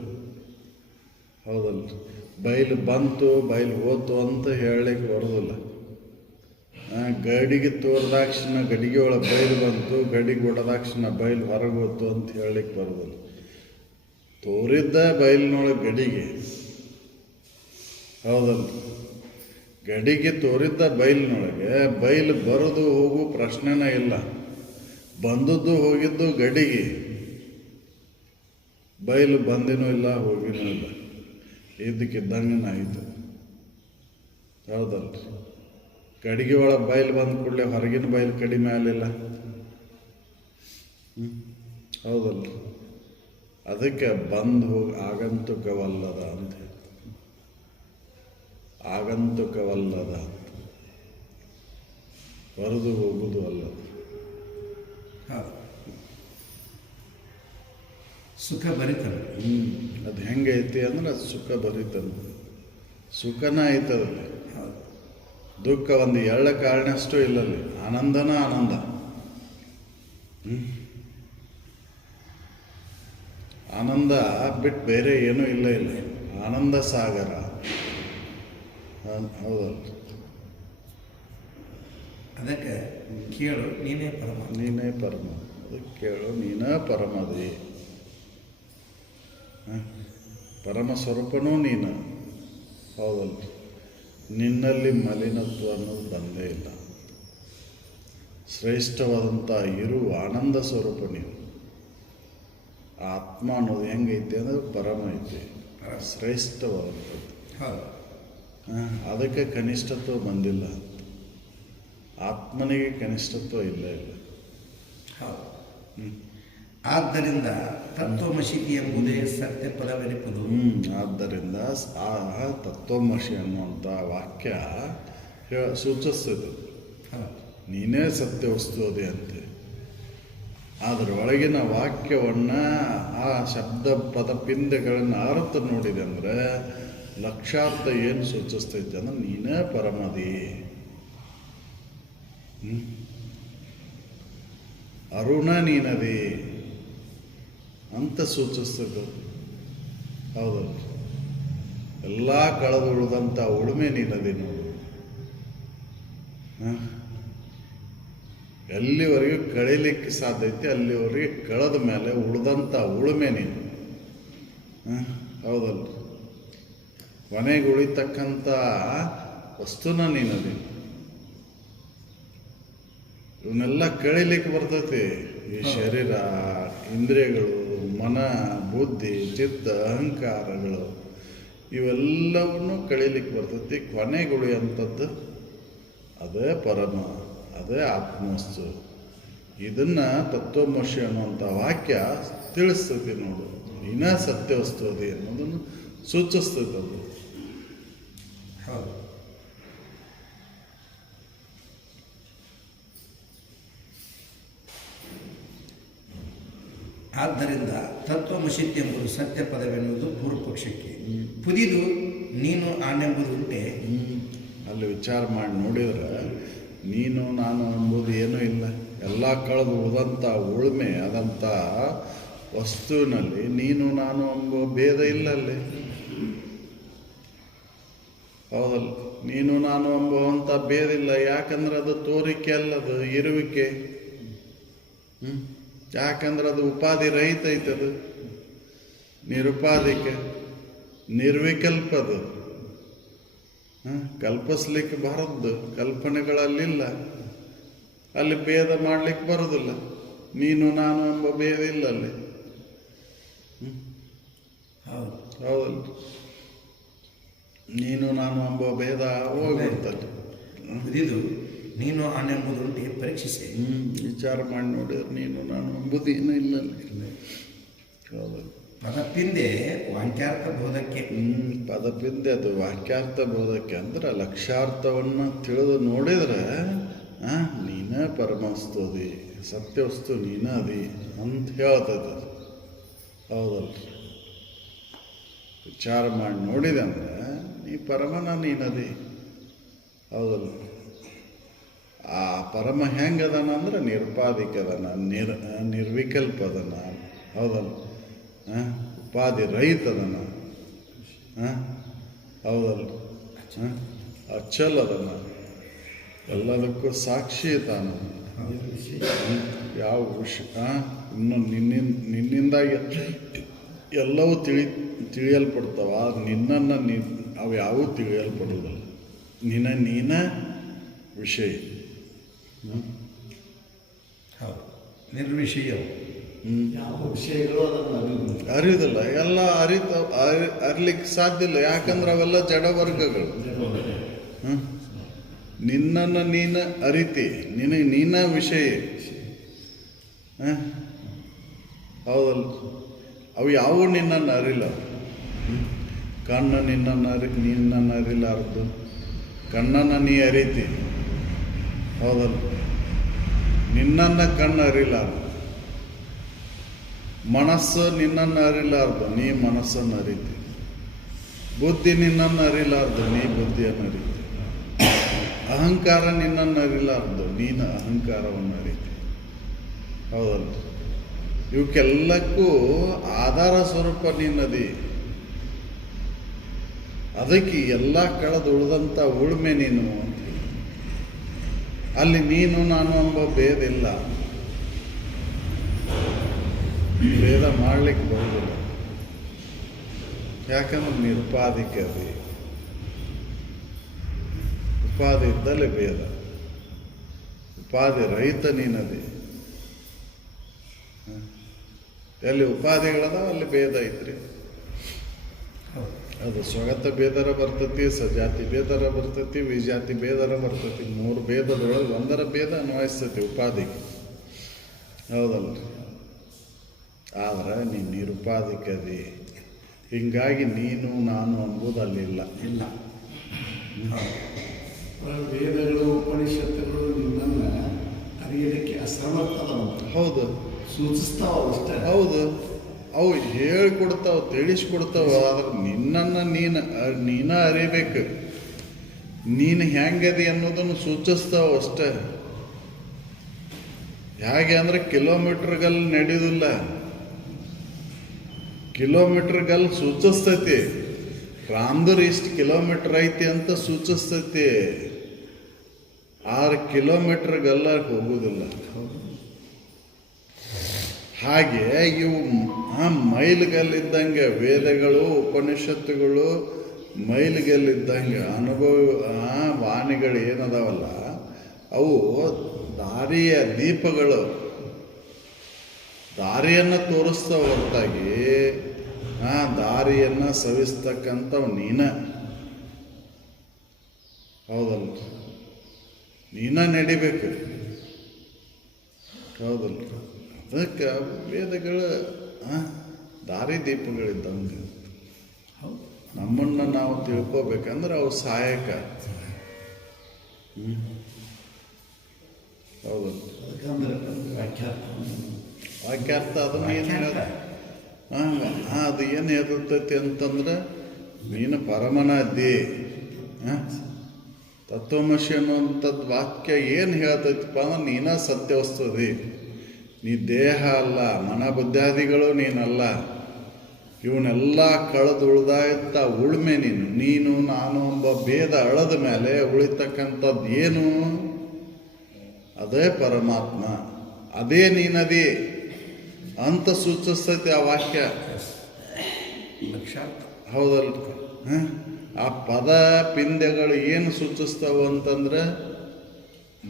ಹೌದಲ್ಲ? ಬಯಲು ಬಂತು ಬಯಲು ಹೋತು ಅಂತ ಹೇಳಲಿಕ್ಕೆ ಬರೋದಿಲ್ಲ. ಗಡಿಗೆ ತೋರ್ದಾಕ್ಷಣ ಗಡಿಗೆ ಒಳಗೆ ಬಯಲು ಬಂತು, ಗಡಿಗೆ ಹೊಡೆದಾಕ್ಷಣ ಬಯಲು ಹೊರಗೆ ಹೋತು ಅಂತ ಹೇಳಲಿಕ್ಕೆ ಬರೋದಿಲ್ಲ. ತೋರಿದ್ದ ಬಯಲಿನೊಳಗೆ ಗಡಿಗೆ. ಹೌದಲ್ಲ? ಗಡಿಗೆ ತೋರಿದ್ದ ಬಯಲಿನೊಳಗೆ ಬಯಲು ಬರೋದು ಹೋಗು ಪ್ರಶ್ನೆನೇ ಇಲ್ಲ. ಬಂದದ್ದು ಹೋಗಿದ್ದು ಗಡಿಗೆ, ಬಯಲು ಬಂದಿನೂ ಇಲ್ಲ ಹೋಗಿನೂ ಇಲ್ಲ, ಇದ್ದಕ್ಕಿದ್ದಂಗೆ ಆಯಿತು. ಹೌದಲ್ರಿ? ಗಡಿಗೆ ಒಳಗೆ ಬಯಲು ಬಂದ ಕೂಡಲೇ ಹೊರಗಿನ ಬಯಲು ಕಡಿಮೆ ಆಗಲಿಲ್ಲ. ಹೌದಲ್ರಿ? ಅದಕ್ಕೆ ಬಂದು ಹೋಗಿ ಆಗಂತುಕವಲ್ಲದ ಅಂತ ಹೇಳಿ, ಆಗಂತುಕವಲ್ಲದ, ಬರೆದು ಹೋಗುವುದು ಅಲ್ಲದ. ಸುಖ ಭರಿತನ. ಅದು ಹೆಂಗೈತಿ ಅಂದ್ರೆ ಅದು ಸುಖ ಭರಿತನ. ಸುಖನ ಐತದಲ್ಲಿ, ದುಃಖ ಒಂದು ಎಳ್ಳ ಕಾರಣಷ್ಟು ಇಲ್ಲಲ್ಲಿ. ಆನಂದನ ಆನಂದ. ಆನಂದ ಬಿಟ್ಟು ಬೇರೆ ಏನೂ ಇಲ್ಲ. ಆನಂದ ಸಾಗರ. ಹೌದಲ್ಲ? ಅದಕ್ಕೆ ಕೇಳು ನೀನೇ ಪರಮ. ನೀನೇ ಪರಮ. ಅದಕ್ಕೆ ಕೇಳು ನೀನೇ ಪರಮದಿ. ಪರಮ ಸ್ವರೂಪನೂ ನೀನು. ಹೌದಲ್ಲ? ನಿನ್ನಲ್ಲಿ ಮಲಿನತ್ವ ಅನ್ನೋದು ಬಂದೇ ಇಲ್ಲ. ಶ್ರೇಷ್ಠವಾದಂಥ ಇರು ಆನಂದ ಸ್ವರೂಪ ನೀನು. ಆತ್ಮ ಅನ್ನೋದು ಹೆಂಗೈತಿ ಅಂದ್ರೆ ಪರಮ ಐತಿ, ಶ್ರೇಷ್ಠವಾದಂಥದ್ದು. ಅದಕ್ಕೆ ಕನಿಷ್ಠತ್ವ ಬಂದಿಲ್ಲ. ಆತ್ಮನಿಗೆ ಕನಿಷ್ಠತ್ವ ಇಲ್ಲ. ಆದ್ದರಿಂದ ತತ್ವಮಶಿ ಎಂಬುದೇ ಸತ್ಯ ಪದವೆನಿಪುದು. ಆದ್ದರಿಂದ ಆ ತತ್ವಮಶಿ ಅನ್ನುವಂಥ ವಾಕ್ಯ ಸೂಚಿಸ್ತದೆ ನೀನೇ ಸತ್ಯ ವಸ್ತು ಅದೇ ಅಂತೆ. ಅದರೊಳಗಿನ ವಾಕ್ಯವನ್ನು, ಆ ಶಬ್ದ ಪದ ಪಿಂದಗಳನ್ನು ಅರ್ಥ ನೋಡಿದೆ ಅಂದರೆ ಲಕ್ಷಾರ್ಥ ಏನು ಸೂಚಿಸ್ತೈತೆ ಅಂದ್ರೆ ನೀನೇ ಪರಮದಿ, ಅರುಣ ನೀನದಿ ಅಂತ ಸೂಚಿಸ್ತದೆ. ಹೌದಲ್ಲ? ಎಲ್ಲ ಕಳೆದು ಉಳಿದಂಥ ಉಳುಮೆ ನೀನದಿ ನೋಡು. ಎಲ್ಲಿವರೆಗೂ ಕಳೀಲಿಕ್ಕೆ ಸಾಧ್ಯ ಐತಿ ಅಲ್ಲಿವರೆಗೆ ಕಳೆದ ಮೇಲೆ ಉಳಿದಂಥ ಉಳುಮೆ ನೀನು. ಹೌದಲ್ಲ? ಕೊನೆಗೆ ಉಳಿತಕ್ಕಂಥ ವಸ್ತುನ ನೀನದಿ. ಇವನ್ನೆಲ್ಲ ಕಳೀಲಿಕ್ಕೆ ಬರ್ತೈತಿ. ಈ ಶರೀರ, ಇಂದ್ರಿಯಗಳು, ಮನ, ಬುದ್ಧಿ, ಚಿತ್ತ, ಅಹಂಕಾರಗಳು ಇವೆಲ್ಲವನ್ನು ಕಳೀಲಿಕ್ಕೆ ಬರ್ತೈತಿ. ಕೊನೆಗುಳಿಯಂಥದ್ದು ಅದೇ ಪರಮ, ಅದೇ ಆತ್ಮವಸ್ತು. ಇದನ್ನು ತತ್ವಮಶಿ ಅನ್ನುವಂಥ ವಾಕ್ಯ ತಿಳಿಸ್ತೈತಿ ನೋಡು. ಇನ್ನ ಸತ್ಯವಸ್ತು ಅದೇ ಅನ್ನೋದನ್ನು ಸೂಚಿಸ್ತೈತೆ ಅದು. ಹೌದು. ಆದ್ದರಿಂದ ತತ್ವಮಶಿತ್ ಎಂಬುದು ಸತ್ಯ ಪದವೆನ್ನುವುದು ಪೂರ್ವ ಪಕ್ಷಕ್ಕೆ. ಪುದಿದು ನೀನು ಆನೆಂಬುದು ಉಂಟೆ. ಅಲ್ಲಿ ವಿಚಾರ ಮಾಡಿ ನೋಡಿದ್ರೆ ನೀನು ನಾನು ಎಂಬುದು ಏನೂ ಇಲ್ಲ. ಎಲ್ಲ ಕಳೆದು ಉಳಿದಂಥ ಉಳುಮೆ ಆದಂಥ ವಸ್ತುವಿನಲ್ಲಿ ನೀನು ನಾನು ಎಂಬ ಭೇದ ಇಲ್ಲ ಅಲ್ಲಿ. ಹೌದಲ್ಲ? ನೀನು ನಾನು ಎಂಬುವಂಥ ಭೇದ ಇಲ್ಲ. ಯಾಕಂದ್ರೆ ಅದು ತೋರಿಕೆ ಅಲ್ಲದು, ಇರುವಿಕೆ. ಯಾಕಂದ್ರೆ ಅದು ಉಪಾಧಿ ರಹಿತ ಐತದು, ನಿರುಪಾಧಿಕ, ನಿರ್ವಿಕಲ್ಪದು. ಕಲ್ಪಿಸ್ಲಿಕ್ಕೆ ಬರದ್ದು, ಕಲ್ಪನೆಗಳಲ್ಲಿಲ್ಲ, ಅಲ್ಲಿ ಭೇದ ಮಾಡ್ಲಿಕ್ಕೆ ಬರೋದಿಲ್ಲ. ನೀನು ನಾನು ಎಂಬ ಭೇದ ಇಲ್ಲ ಅಲ್ಲಿ. ಹೌದಲ್ಲ, ನೀನು ನಾನು ಎಂಬ ಭೇದ ಹೋಗ್ಬಿಡ್ತಲ್ಲ. ಇದು ನೀನು ನಾನೆಂಬುದುಂಟು ಪರೀಕ್ಷಿಸಿ ವಿಚಾರ ಮಾಡಿ ನೋಡಿದ್ರೆ ನೀನು ನಾನು ಎಂಬುದು ಏನೂ ಇಲ್ಲ ಅಲ್ಲಿ. ಹೌದಲ್ಲ, ಪದಪಿಂದೆ ವಾಕ್ಯಾರ್ಥ ಬೋಧಕ್ಕೆ. ಪದಪಿಂದೆ ಅದು ವಾಕ್ಯಾರ್ಥ ಬೋಧಕ್ಕೆ ಅಂದ್ರೆ ಲಕ್ಷ್ಯಾರ್ಥವನ್ನು ತಿಳಿದು ನೋಡಿದ್ರೆ ನೀನ ಪರಮವಸ್ತು ಅದಿ, ಸತ್ಯವಸ್ತು ನೀನ ಅದಿ ಅಂತ ಹೇಳ್ತದೆ. ಹೌದಲ್ಲ, ವಿಚಾರ ಮಾಡಿ ನೋಡಿದೆ ಅಂದ್ರೆ ನೀ ಪರಮನ ನೀನದಿ. ಹೌದಲ್ಲ, ಆ ಪರಮ ಹೆಂಗದನ ಅಂದ್ರೆ ನಿರುಪಾಧಿಕದನ, ನಿರ್ವಿಕಲ್ಪದನ. ಹೌದಲ್ಲ, ಉಪಾಧಿ ರಹಿತದನ. ಹೌದಲ್ಲ, ಅಚ್ಚಲದನ, ಎಲ್ಲದಕ್ಕೂ ಸಾಕ್ಷಿ ತಾನು. ಯಾವ ವಿಷಯ ಇನ್ನು ನಿನ್ನಿಂದಾಗಿ ಎಲ್ಲವೂ ತಿಳಿಯಲ್ಪಡ್ತಾವ. ನಿನ್ನನ್ನು ಅವು ಯಾವೂ ತಿಳಿಯಲ್ಪಡುವುದಿಲ್ಲ. ನೀನ ವಿಷಯ. ಹೌದು, ನಿರ್ವಿಷಯ. ಯಾವ ವಿಷಯಗಳು ಅದನ್ನು ಅರಿಯುವುದಿಲ್ಲ. ಎಲ್ಲ ಅರಿಲಿಕ್ಕೆ ಸಾಧ್ಯ ಇಲ್ಲ, ಯಾಕಂದ್ರೆ ಅವೆಲ್ಲ ಜಡವರ್ಗಗಳು. ನಿನ್ನನ್ನು ನೀನು ಅರಿತಿ, ನೀನ ವಿಷಯ. ಹೌದಲ್ಲ, ಅವು ಯಾವುವು ನಿನ್ನನ್ನು ಅರಿಲ್ಲ. ಕಣ್ಣು ನಿನ್ನನ್ನು ಅರಿಲಾರದು, ಕಣ್ಣನ್ನು ನೀ ಅರಿತಿ. ಹೌದಲ್ಲ, ನಿನ್ನನ್ನು ಕಣ್ಣು ಅರಿಲಾರದು. ಮನಸ್ಸು ನಿನ್ನನ್ನು ಅರಿಲಾರ್ದು, ನೀ ಮನಸ್ಸನ್ನು ಅರಿತಿ. ಬುದ್ಧಿ ನಿನ್ನನ್ನು ಅರಿಲಾರ್ದು, ನೀ ಬುದ್ಧಿಯನ್ನು ಅರಿತಿ. ಅಹಂಕಾರ ನಿನ್ನನ್ನು ಅರಿಲಾರ್ದು, ನೀನು ಅಹಂಕಾರವನ್ನು ಅರಿತಿ. ಹೌದಲ್ಲ, ಇವಕ್ಕೆಲ್ಲಕ್ಕೂ ಆಧಾರ ಸ್ವರೂಪ ನೀನದಿ. ಅದಕ್ಕೆ ಎಲ್ಲ ಕಳೆದು ಉಳಿದಂಥ ಉಳುಮೆ ನೀನು ಅಂತ. ಅಲ್ಲಿ ನೀನು ನಾನು ಎಂಬ ಭೇದ ಇಲ್ಲ. ಭೇದ ಮಾಡ್ಲಿಕ್ಕೆ ಬರುವುದಿಲ್ಲ, ಯಾಕಂದ್ರೆ ನಿರುಪಾಧಿಕ ಅದಿ. ಉಪಾಧಿ ಇದ್ದಲ್ಲಿ ಭೇದ, ಉಪಾಧಿ ರಹಿತ ನೀನದಿ. ಎಲ್ಲಿ ಉಪಾಧಿಗಳದಾವ ಅಲ್ಲಿ ಭೇದ ಐತ್ರಿ. ಅದು ಸ್ವಗತ ಭೇದರ ಬರ್ತತಿ, ಸಜಾತಿ ಭೇದರ ಬರ್ತತಿ, ವಿಜಾತಿ ಭೇದರ ಬರ್ತತಿ. 3 ಭೇದದೊಳಗೆ ಒಂದರ ಭೇದ ಅನ್ವಯಿಸ್ತತಿ ಉಪಾಧಿಗೆ. ಹೌದಲ್ಲ, ಆದ್ರೆ ನೀನು ನಿರುಪಾಧಿಕದಿ. ಹಿಂಗಾಗಿ ನೀನು ನಾನು ಎಂಬುದು ಅಲ್ಲಿಲ್ಲ. ಇಲ್ಲ. ವೇದಗಳು ಉಪನಿಷತ್ತುಗಳು ನಿನ್ನನ್ನು ಅರಿಯಲಿಕ್ಕೆ ಅಸಮರ್ಥದ. ಹೌದು, ಸೂಚಿಸ್ತಾವ ಅಷ್ಟೇ. ಹೌದು, ಅವು ಹೇಳ್ಕೊಡ್ತಾವ, ತಿಳಿಸ್ಕೊಡ್ತಾವ. ಆದ್ರೆ ನಿನ್ನನ್ನು ನೀನ ಅರಿಬೇಕು. ನೀನು ಹೆಂಗದಿ ಅನ್ನೋದನ್ನು ಸೂಚಿಸ್ತಾವ ಅಷ್ಟೇ. ಹೇಗೆ ಅಂದ್ರೆ ಕಿಲೋಮೀಟರ್ಗಲ್ಲಿ ನಡೆಯೋದಿಲ್ಲ, ಕಿಲೋಮೀಟರ್ಗಲ್ಲಿ ಸೂಚಿಸ್ತೈತಿ. ರಾಮದೂರ್ ಇಷ್ಟು ಕಿಲೋಮೀಟರ್ ಐತಿ ಅಂತ ಸೂಚಿಸ್ತೈತಿ. 6 ಕಿಲೋಮೀಟರ್ಗೆಲ್ಲ ಹೋಗುವುದಿಲ್ಲ. ಹಾಗೆ ಇವು ಮೈಲಿಗಲ್ಲಿದ್ದಂಗೆ ವೇದಗಳು ಉಪನಿಷತ್ತುಗಳು ಮೈಲಿಗಲ್ಲಿದ್ದಂಗೆ ವಾಣಿಗಳು ಏನದಾವಲ್ಲ, ಅವು ದಾರಿಯ ದೀಪಗಳು. ದಾರಿಯನ್ನು ತೋರಿಸ್ತಾವ ಹೊರತಾಗಿ ದಾರಿಯನ್ನು ಸವಿಸ್ತಕ್ಕಂಥವು ನೀನ. ಹೌದಲ್ಲ, ನೀನ ನಡಿಬೇಕು. ಹೌದಲ್ಲ, ಅದಕ್ಕೆ ವೇದಗಳು ದಾರಿ ದೀಪಗಳಿದ್ದಂಗೆ. ನಮ್ಮನ್ನು ನಾವು ತಿಳ್ಕೊಬೇಕಂದ್ರೆ ಅವು ಸಹಾಯಕ. ಹೌದಲ್ಲ, ವಾಕ್ಯಾರ್ಥ ಅದನ್ನು ಏನು ಹೇಳ ಅದು ಏನು ಹೇಳ್ತೈತಿ ಅಂತಂದ್ರೆ ನೀನು ಪರಮನ ಅದ್ದಿ. ತತ್ವಮಸಿ ಅನ್ನುವಂಥದ್ದು ವಾಕ್ಯ ಏನು ಹೇಳ್ತೈತಿಪ್ಪ ಅಂದ್ರೆ ನೀನ ಸತ್ಯವಸ್ತುದಿ. ನೀ ದೇಹ ಅಲ್ಲ, ಮನ ಬುದ್ಧಾದಿಗಳು ನೀನಲ್ಲ. ಇವನ್ನೆಲ್ಲ ಕಳೆದುಳ್ದಾಯ್ತ ಉಳ್ಮೆ ನೀನು ನಾನು ಎಂಬ ಭೇದ ಅಳದ ಮೇಲೆ ಉಳಿತಕ್ಕಂಥದ್ದು ಏನು? ಅದೇ ಪರಮಾತ್ಮ, ಅದೇ ನೀನದಿ ಅಂತ ಸೂಚಿಸ್ತೈತಿ ಆ ವಾಕ್ಯ. ಲಕ್ಷಾರ್ಥ. ಹೌದಲ್ಲ, ಆ ಪದ ಪಿಂದೆಗಳು ಏನು ಸೂಚಿಸ್ತಾವ ಅಂತಂದ್ರೆ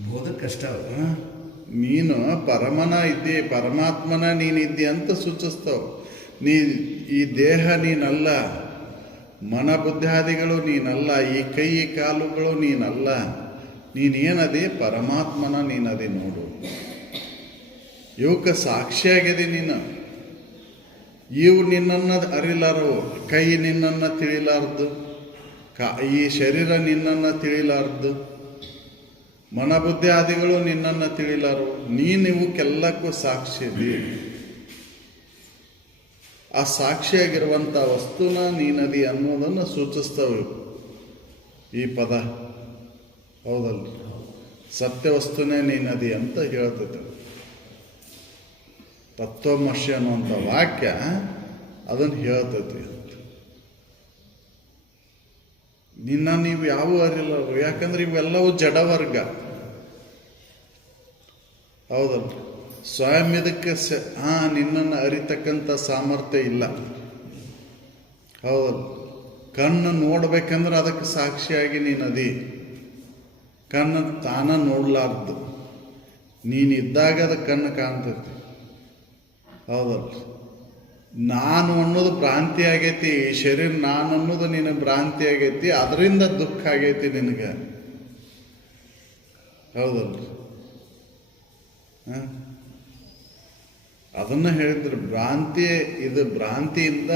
ಬೋಧ ಕಷ್ಟ ನೀನು ಪರಮನ ಇದ್ದಿ, ಪರಮಾತ್ಮನ ನೀನಿದ್ದಿ ಅಂತ ಸೂಚಿಸ್ತಾವ. ನೀ ಈ ದೇಹ ನೀನಲ್ಲ, ಮನ ಬುದ್ಧಾದಿಗಳು ನೀನಲ್ಲ, ಈ ಕೈ ಕಾಲುಗಳು ನೀನಲ್ಲ, ನೀನೇನದಿ ಪರಮಾತ್ಮನ ನೀನದಿ ನೋಡು. ಇವಕ್ಕೆ ಸಾಕ್ಷಿಯಾಗಿದೆ ನೀನು. ಇವು ನಿನ್ನನ್ನು ಅರಿಲಾರವು, ಕೈ ನಿನ್ನನ್ನು ತಿಳಿಲಾರ್ದು, ಈ ಶರೀರ ನಿನ್ನನ್ನು ತಿಳಿಲಾರ್ದು, ಮನಬುದ್ಧಿ ಆದಿಗಳು ನಿನ್ನನ್ನು ತಿಳಿಲಾರು. ನೀನು ಇವಕ್ಕೆಲ್ಲಕ್ಕೂ ಸಾಕ್ಷಿ ಇದ್ದಿ. ಆ ಸಾಕ್ಷಿಯಾಗಿರುವಂಥ ವಸ್ತುನ ನೀನದಿ ಅನ್ನೋದನ್ನು ಸೂಚಿಸ್ತವೆ ಈ ಪದ. ಹೌದಲ್ಲ? ಸತ್ಯ ವಸ್ತುನೇ ನೀನದಿ ಅಂತ ಹೇಳ್ತೈತೆ. ತತ್ವಮಸಿ ಅನ್ನುವಂಥ ವಾಕ್ಯ ಅದನ್ನು ಹೇಳ್ತೈತಿ. ನಿನ್ನ ನೀವು ಯಾವ ಅರಿಲ್ಲ, ಯಾಕಂದ್ರೆ ಇವೆಲ್ಲವೂ ಜಡವರ್ಗ. ಹೌದಲ್ಲ? ಸ್ವಯಂ ಇದಕ್ಕೆ ನಿನ್ನನ್ನು ಅರಿತಕ್ಕಂಥ ಸಾಮರ್ಥ್ಯ ಇಲ್ಲ. ಹೌದಲ್ಲ? ಕಣ್ಣು ನೋಡ್ಬೇಕಂದ್ರೆ ಅದಕ್ಕೆ ಸಾಕ್ಷಿಯಾಗಿ ನೀನದಿ. ಕಣ್ಣು ತಾನ ನೋಡ್ಲಾರ್ದು, ನೀನಿದ್ದಾಗ ಅದು ಕಣ್ಣು ಕಾಣ್ತೈತಿ. ಹೌದಲ್ಲ? ನಾನು ಅನ್ನೋದು ಭ್ರಾಂತಿ ಆಗೈತಿ, ಈ ಶರೀರ ನಾನು ಅನ್ನೋದು ನಿನಗೆ ಭ್ರಾಂತಿ ಆಗೈತಿ, ಅದರಿಂದ ದುಃಖ ಆಗೈತಿ ನಿನಗೆ. ಹೌದಲ್ಲ? ಅದನ್ನ ಹೇಳಿದ್ರು, ಭ್ರಾಂತಿ ಇದು ಭ್ರಾಂತಿಯಿಂದ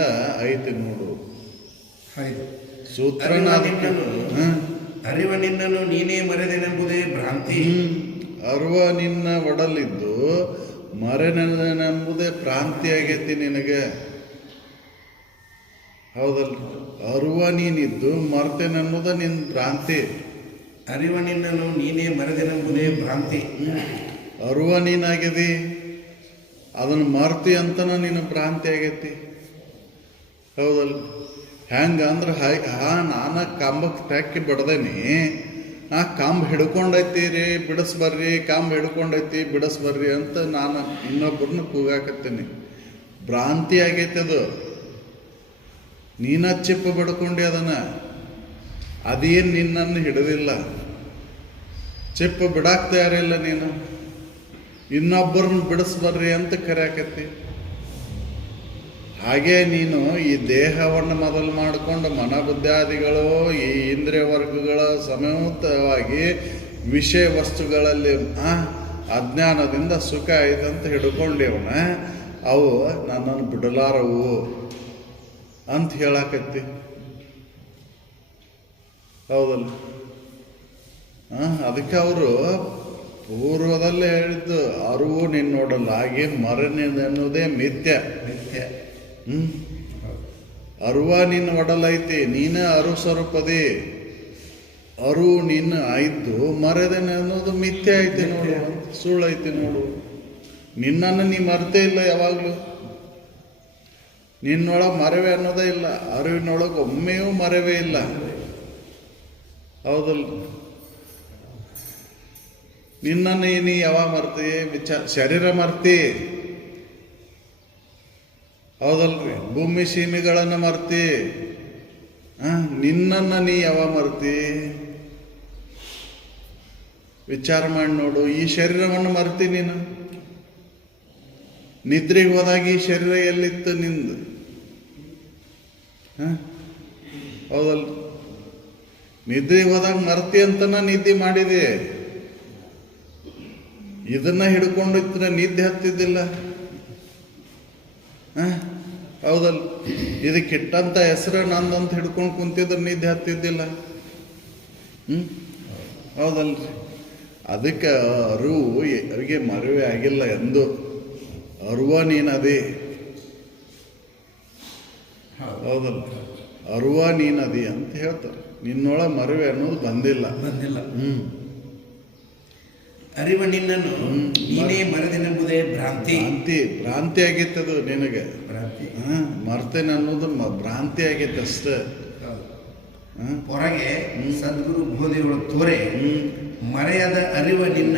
ಐತಿ ನೋಡು. ಸೂತ್ರನ ಅರಿವ ನಿನ್ನನ್ನು ನೀನೇ ಮರೆದೆನೆಂಬುದೇ ಭ್ರಾಂತಿ. ಅರಿವ ನಿನ್ನ ಒಡಲಿದ್ದು ಮರೆನೆಂಬುದೇ ಭ್ರಾಂತಿ ಆಗೈತಿ ನಿನಗೆ. ಹೌದಲ್ಲ? ಅರಿವ ನೀನಿದ್ದು ಮರ್ತೇನೆನ್ನುವುದ ನಿನ್ನ ಭ್ರಾಂತಿ. ಅರಿವ ನಿನ್ನನ್ನು ನೀನೇ ಮರೆದೆನೆಂಬುದೇ ಭ್ರಾಂತಿ. ಅರಿವ ನೀನಾಗಿದಿ, ಅದನ್ನು ಮರ್ತಿ ಅಂತನ ನಿನ್ನ ಭ್ರಾಂತಿ ಆಗೈತಿ. ಹೌದಲ್ಲ? ಹೆಂಗ ಅಂದ್ರೆ ನಾನು ಕಂಬಕ್ಕೆ ಟ್ಯಾಕಿ ಬಡ್ದೇನಿ, ಕಂಬ ಹಿಡ್ಕೊಂಡೈತಿ ರೀ ಬಿಡಿಸ್ಬರ್ರಿ, ಕಂಬ ಹಿಡ್ಕೊಂಡೈತಿ ಬಿಡಿಸ್ಬರ್ರಿ ಅಂತ ನಾನು ಇನ್ನೊಬ್ಬರನ್ನ ಕೂಗಾಕತ್ತೀನಿ. ಭ್ರಾಂತಿ ಆಗೈತಿ ಅದು. ನೀನ ಚಿಪ್ಪ ಬಡ್ಕೊಂಡಿ ಅದನ್ನು, ಅದೇನು ನಿನ್ನನ್ನು ಹಿಡಿದಿಲ್ಲ. ಚಿಪ್ಪ ಬಿಡಾಕ್ ತಯಾರಿಲ್ಲ ನೀನು, ಇನ್ನೊಬ್ಬರನ್ನ ಬಿಡಿಸ್ಬರ್ರಿ ಅಂತ ಕರೆಯಾಕತ್ತಿ. ಹಾಗೆ ನೀನು ಈ ದೇಹವನ್ನು ಮೊದಲು ಮಾಡಿಕೊಂಡು ಮನಬುದ್ಧಾದಿಗಳು ಈ ಇಂದ್ರಿಯ ವರ್ಗಗಳ ಸಮೇತವಾಗಿ ವಿಷಯ ವಸ್ತುಗಳಲ್ಲಿ ಅಜ್ಞಾನದಿಂದ ಸುಖ ಆಯ್ತಂತ ಹಿಡ್ಕೊಂಡೇವನ, ಅವು ನನ್ನನ್ನು ಬಿಡಲಾರವು ಅಂತ ಹೇಳಾಕತ್ತಿ. ಹೌದಲ್ಲ? ಅದಕ್ಕೆ ಅವರು ಪೂರ್ವದಲ್ಲೇ ಹೇಳಿದ್ದು, ಅರಿವು ನಿನ್ನ ನೋಡಲ್ಲ, ಹಾಗೆ ಮರನೆನ್ನುವುದೇ ಮಿಥ್ಯ. ಅರುವ ನಿನ್ನ ಒಡಲೈತಿ, ನೀನೇ ಅರು ಸ್ವರೂಪದಿ. ಅರು ನಿನ್ನ ಆಯ್ತು, ಮರೆದೇನೆ ಅನ್ನೋದು ಮಿಥ್ಯ ಐತಿ ನೋಡು, ಸುಳ್ಳೈತಿ ನೋಡು. ನಿನ್ನನ್ನು ನೀ ಮರ್ತೇ ಇಲ್ಲ ಯಾವಾಗಲೂ. ನಿನ್ನೊಳಗೆ ಮರವೇ ಅನ್ನೋದೇ ಇಲ್ಲ. ಅರಿವಿನೊಳಗೆ ಒಮ್ಮೆಯೂ ಮರವೇ ಇಲ್ಲ. ಹೌದಲ್ಲ? ನಿನ್ನನ್ನು ನೀ ಯಾವಾಗ ಮರ್ತಿ? ಶರೀರ ಮರ್ತಿ. ಹೌದಲ್ರಿ? ಭೂಮಿ ಸೀಮೆಗಳನ್ನು ಮರ್ತಿ. ನಿನ್ನನ್ನು ನೀ ಯಾವಾಗ ಮರ್ತಿ? ವಿಚಾರ ಮಾಡಿ ನೋಡು. ಈ ಶರೀರವನ್ನು ಮರ್ತಿ ನೀನು. ನಿದ್ರೆಗೆ ಹೋದಾಗ ಈ ಶರೀರ ಎಲ್ಲಿತ್ತು ನಿಂದು? ಹೌದಲ್? ನಿದ್ರೆಗೆ ಹೋದಾಗ ಮರ್ತಿ ಅಂತನ ನಿದ್ದೆ ಮಾಡಿದೆ. ಇದನ್ನ ಹಿಡ್ಕೊಂಡು ಇದ್ರೆ ನಿದ್ದೆ ಹತ್ತಿದ್ದಿಲ್ಲ. ಹೌದಲ್ಲ? ಇದಕ್ಕಿಟ್ಟಂತ ಹೆಸರು ನಂದಂತ ಹಿಡ್ಕೊಂಡು ಕುಂತಿದ್ರೆ ನಿದ್ದೆ ಹತ್ತಿದ್ದಿಲ್ಲ. ಹೌದಲ್ರಿ? ಅದಕ್ಕೆ ಅರಿವು ಅವರಿಗೆ ಮರುವೆ ಆಗಿಲ್ಲ ಎಂದು. ಅರಿವ ನೀನದಿ. ಹೌದಲ್ಲ? ಅರಿವ ನೀನದಿ ಅಂತ ಹೇಳ್ತಾರೆ. ನಿನ್ನೊಳ ಮರುವೆ ಅನ್ನೋದು ಬಂದಿಲ್ಲ. ಅರಿವ ನಿನ್ನನ್ನು ನೀನೇ ಮರೆದೆನೆಂಬುದೇ ಭ್ರಾಂತಿ. ಭ್ರಾಂತಿ ಆಗೈತದು ನಿನಗೆ. ಮರ್ತೇನೆ ಅನ್ನೋದು ಭ್ರಾಂತಿ ಆಗೈತೆ ಅಷ್ಟೇ. ಹೊರಗೆ ಸದ್ಗುರು ಬೋಧೆಗಳು ತೋರೆ ಮರೆಯದ ಅರಿವ ನಿನ್ನ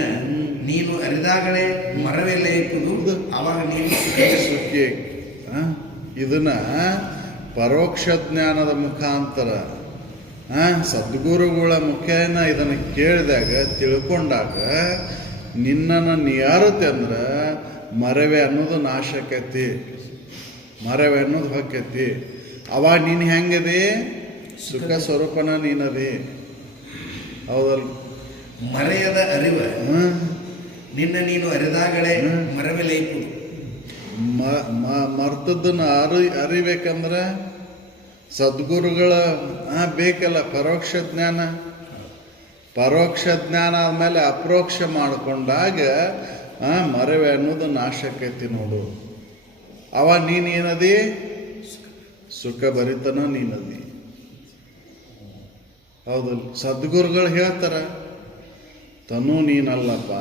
ನೀನು ಅರಿದಾಗಲೇ ಮರವೆಲ್ಲ ಇಪ್ಪುದು, ಅವಾಗ ನೀನು ಸುಖಿ. ಇದನ್ನ ಪರೋಕ್ಷ ಜ್ಞಾನದ ಮುಖಾಂತರ ಸದ್ಗುರುಗಳ ಮುಖೇನ ಇದನ್ನು ಕೇಳಿದಾಗ ತಿಳ್ಕೊಂಡಾಗ ನಿನ್ನನ್ನು ನೀ ಯಾರತ್ತೆ ಅಂದ್ರೆ ಮರವೆ ಅನ್ನೋದು ನಾಶ ಆಕೈತಿ, ಮರವೆ ಅನ್ನೋದು ಹೊಕ್ಕೈತಿ. ಅವಾಗ ನೀನು ಹೆಂಗದಿ? ಸುಖ ಸ್ವರೂಪನ ನೀನದಿ. ಹೌದಲ್ಲ? ಮರೆಯದ ಅರಿವ ನಿನ್ನ ನೀನು ಅರಿದಾಗಲೇ ಮರವೆಲೈಪುದು. ಮರ್ತದನ್ನ ಅರಿಬೇಕಂದ್ರೆ ಸದ್ಗುರುಗಳ ಬೇಕಲ್ಲ ಪರೋಕ್ಷ ಜ್ಞಾನ. ಪರೋಕ್ಷ ಜ್ಞಾನ ಆದಮೇಲೆ ಅಪರೋಕ್ಷ ಮಾಡಿಕೊಂಡಾಗ ಮರವೆ ಅನ್ನೋದು ನಾಶಕ್ಕೈತಿ ನೋಡು. ಅವ ನೀನೇನದಿ? ಸುಖ ಭರಿತನ ನೀನದಿ. ಹೌದಲ್ಲ? ಸದ್ಗುರುಗಳು ಹೇಳ್ತಾರ, ತನು ನೀನಲ್ಲಪ್ಪ,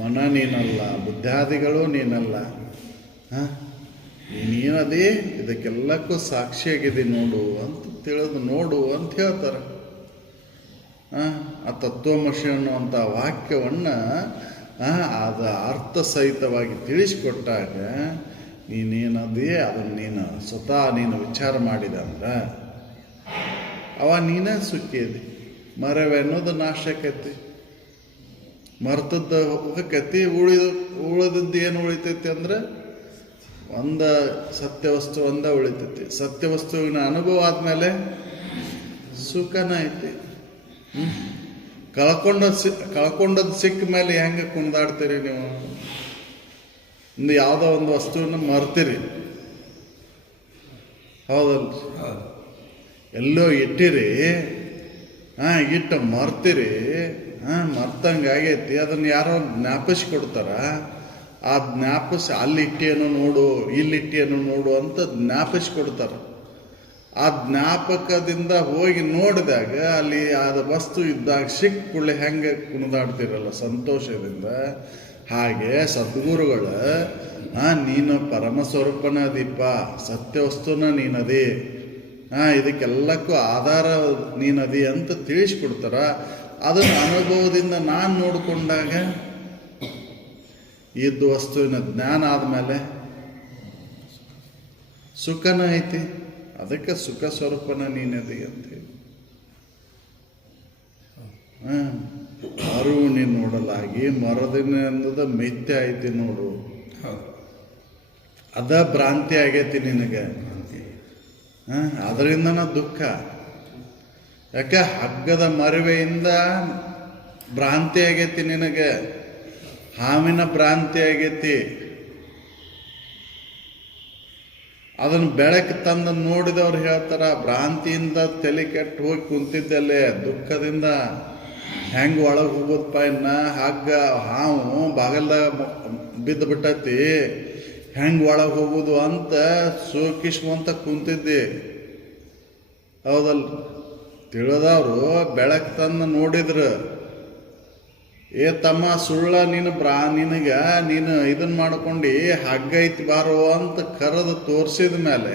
ಮನ ನೀನಲ್ಲ, ಬುದ್ಧಾದಿಗಳು ನೀನಲ್ಲ, ನೀನದಿ, ಇದಕ್ಕೆಲ್ಲಕ್ಕೂ ಸಾಕ್ಷಿಯಾಗಿದೆ ನೋಡು ಅಂತ ತಿಳಿದು ನೋಡು ಅಂತ ಹೇಳ್ತಾರೆ. ಆ ತತ್ವಮಸಿ ಅನ್ನುವಂಥ ವಾಕ್ಯವನ್ನು ಅದು ಅರ್ಥಸಹಿತವಾಗಿ ತಿಳಿಸಿಕೊಟ್ಟಾಗ ನೀನೇನದಿ ಅದನ್ನು ನೀನು ಸ್ವತಃ ನೀನು ವಿಚಾರ ಮಾಡಿದ ಅಂದ್ರೆ ಅವ ನೀನೇ ಸುಖಿಯದಿ. ಮರವೆ ಅನ್ನೋದು ನಾಶಕೈತಿ, ಮರ್ತದ್ದು ಹೋಗಕೈತಿ. ಉಳಿದದ್ದು ಏನು ಉಳಿತೈತಿ ಅಂದ್ರೆ ಒಂದು ಸತ್ಯವಸ್ತು ಒಂದ ಉಳಿತೈತಿ. ಸತ್ಯವಸ್ತುವಿನ ಅನುಭವ ಆದಮೇಲೆ ಸುಖನ ಐತಿ. ಕಳ್ಕೊಂಡದ್ದು ಸಿಕ್ಕ ಮೇಲೆ ಹೆಂಗೆ ಕುಣಿದಾಡ್ತೀರಿ ನೀವು? ಒಂದು ಯಾವುದೋ ಒಂದು ವಸ್ತುವನ್ನು ಮರ್ತೀರಿ, ಹೌದಲ್ರಿ? ಎಲ್ಲೋ ಇಟ್ಟಿರಿ, ಇಟ್ಟು ಮರ್ತೀರಿ, ಮರ್ತಂಗೆ ಆಗೈತಿ. ಅದನ್ನು ಯಾರೋ ಜ್ಞಾಪಿಸ್ಕೊಡ್ತಾರ. ಆ ಅಲ್ಲಿ ಇಟ್ಟೇನು ನೋಡು, ಇಲ್ಲಿ ಇಟ್ಟೇನು ನೋಡು ಅಂತ ಜ್ಞಾಪಿಸ್ಕೊಡ್ತಾರೆ. ಆ ಜ್ಞಾಪಕದಿಂದ ಹೋಗಿ ನೋಡಿದಾಗ ಅಲ್ಲಿ ಆದ ವಸ್ತು ಇದ್ದಾಗ ಸಿಕ್ಕುಳ್ಳಿ ಹೆಂಗೆ ಕುಣಿದಾಡ್ತಿರಲ್ಲ ಸಂತೋಷದಿಂದ, ಹಾಗೆ ಸದ್ಗುರುಗಳ ನೀನು ಪರಮಸ್ವರೂಪನ ದೀಪ, ಸತ್ಯವಸ್ತುನ ನೀನದಿ, ಇದಕ್ಕೆಲ್ಲಕ್ಕೂ ಆಧಾರ ನೀನದಿ ಅಂತ ತಿಳಿಸ್ಕೊಡ್ತಾರ. ಅದನ್ನು ಅನುಭವದಿಂದ ನಾನು ನೋಡಿಕೊಂಡಾಗ ಇದ್ದು ವಸ್ತುವಿನ ಜ್ಞಾನ ಆದಮೇಲೆ ಸುಖನ ಐತಿ. ಅದಕ್ಕೆ ಸುಖ ಸ್ವರೂಪನ ನೀನದಿ ಅಂತೇಳಿ ಅರಿವು ನೀನು ನೋಡಲಾಗಿ ಮರದಿನ ಅನ್ನೋದ ಮಿಥ್ಯೆ ಐತಿ ನೋಡು. ಅದ ಭ್ರಾಂತಿ ಆಗೈತಿ ನಿನಗೆ. ಅದರಿಂದನ ದುಃಖ. ಯಾಕೆ? ಹಗ್ಗದ ಮರವೆಯಿಂದ ಭ್ರಾಂತಿ ಆಗೈತಿ ನಿನಗೆ, ಹಾವಿನ ಭ್ರಾಂತಿ ಆಗೈತಿ. ಅದನ್ನು ಬೆಳಕು ತಂದು ನೋಡಿದವ್ರು ಹೇಳ್ತಾರ, ಭ್ರಾಂತಿಯಿಂದ ತಲೆ ಕೆಟ್ಟು ಹೋಗಿ ಕುಂತಿದ್ದಲ್ಲೇ ದುಃಖದಿಂದ ಹೆಂಗೆ ಒಳಗೆ ಹೋಗೋದಪ್ಪ, ಇನ್ನ ಹಗ್ಗ ಹಾವು ಬಾಗಲ್ದಾಗ ಬಿದ್ದು ಬಿಟ್ಟೈತಿ, ಹೆಂಗೆ ಒಳಗೆ ಹೋಗೋದು ಅಂತ ಸೋಕಿಸ್ಕೊಂತ ಕುಂತಿದ್ದೆ. ಹೌದಲ್ಲ? ತಿಳಿದವರು ಬೆಳಕು ತಂದು ನೋಡಿದ್ರು, ಏ ತಮ್ಮ ಸುಳ್ಳ ನೀನು ಇದನ್ನು ಮಾಡ್ಕೊಂಡು ಹಗ್ಗ ಐತಿ ಬಾರೋ ಅಂತ ಕರೆದು ತೋರಿಸಿದ ಮೇಲೆ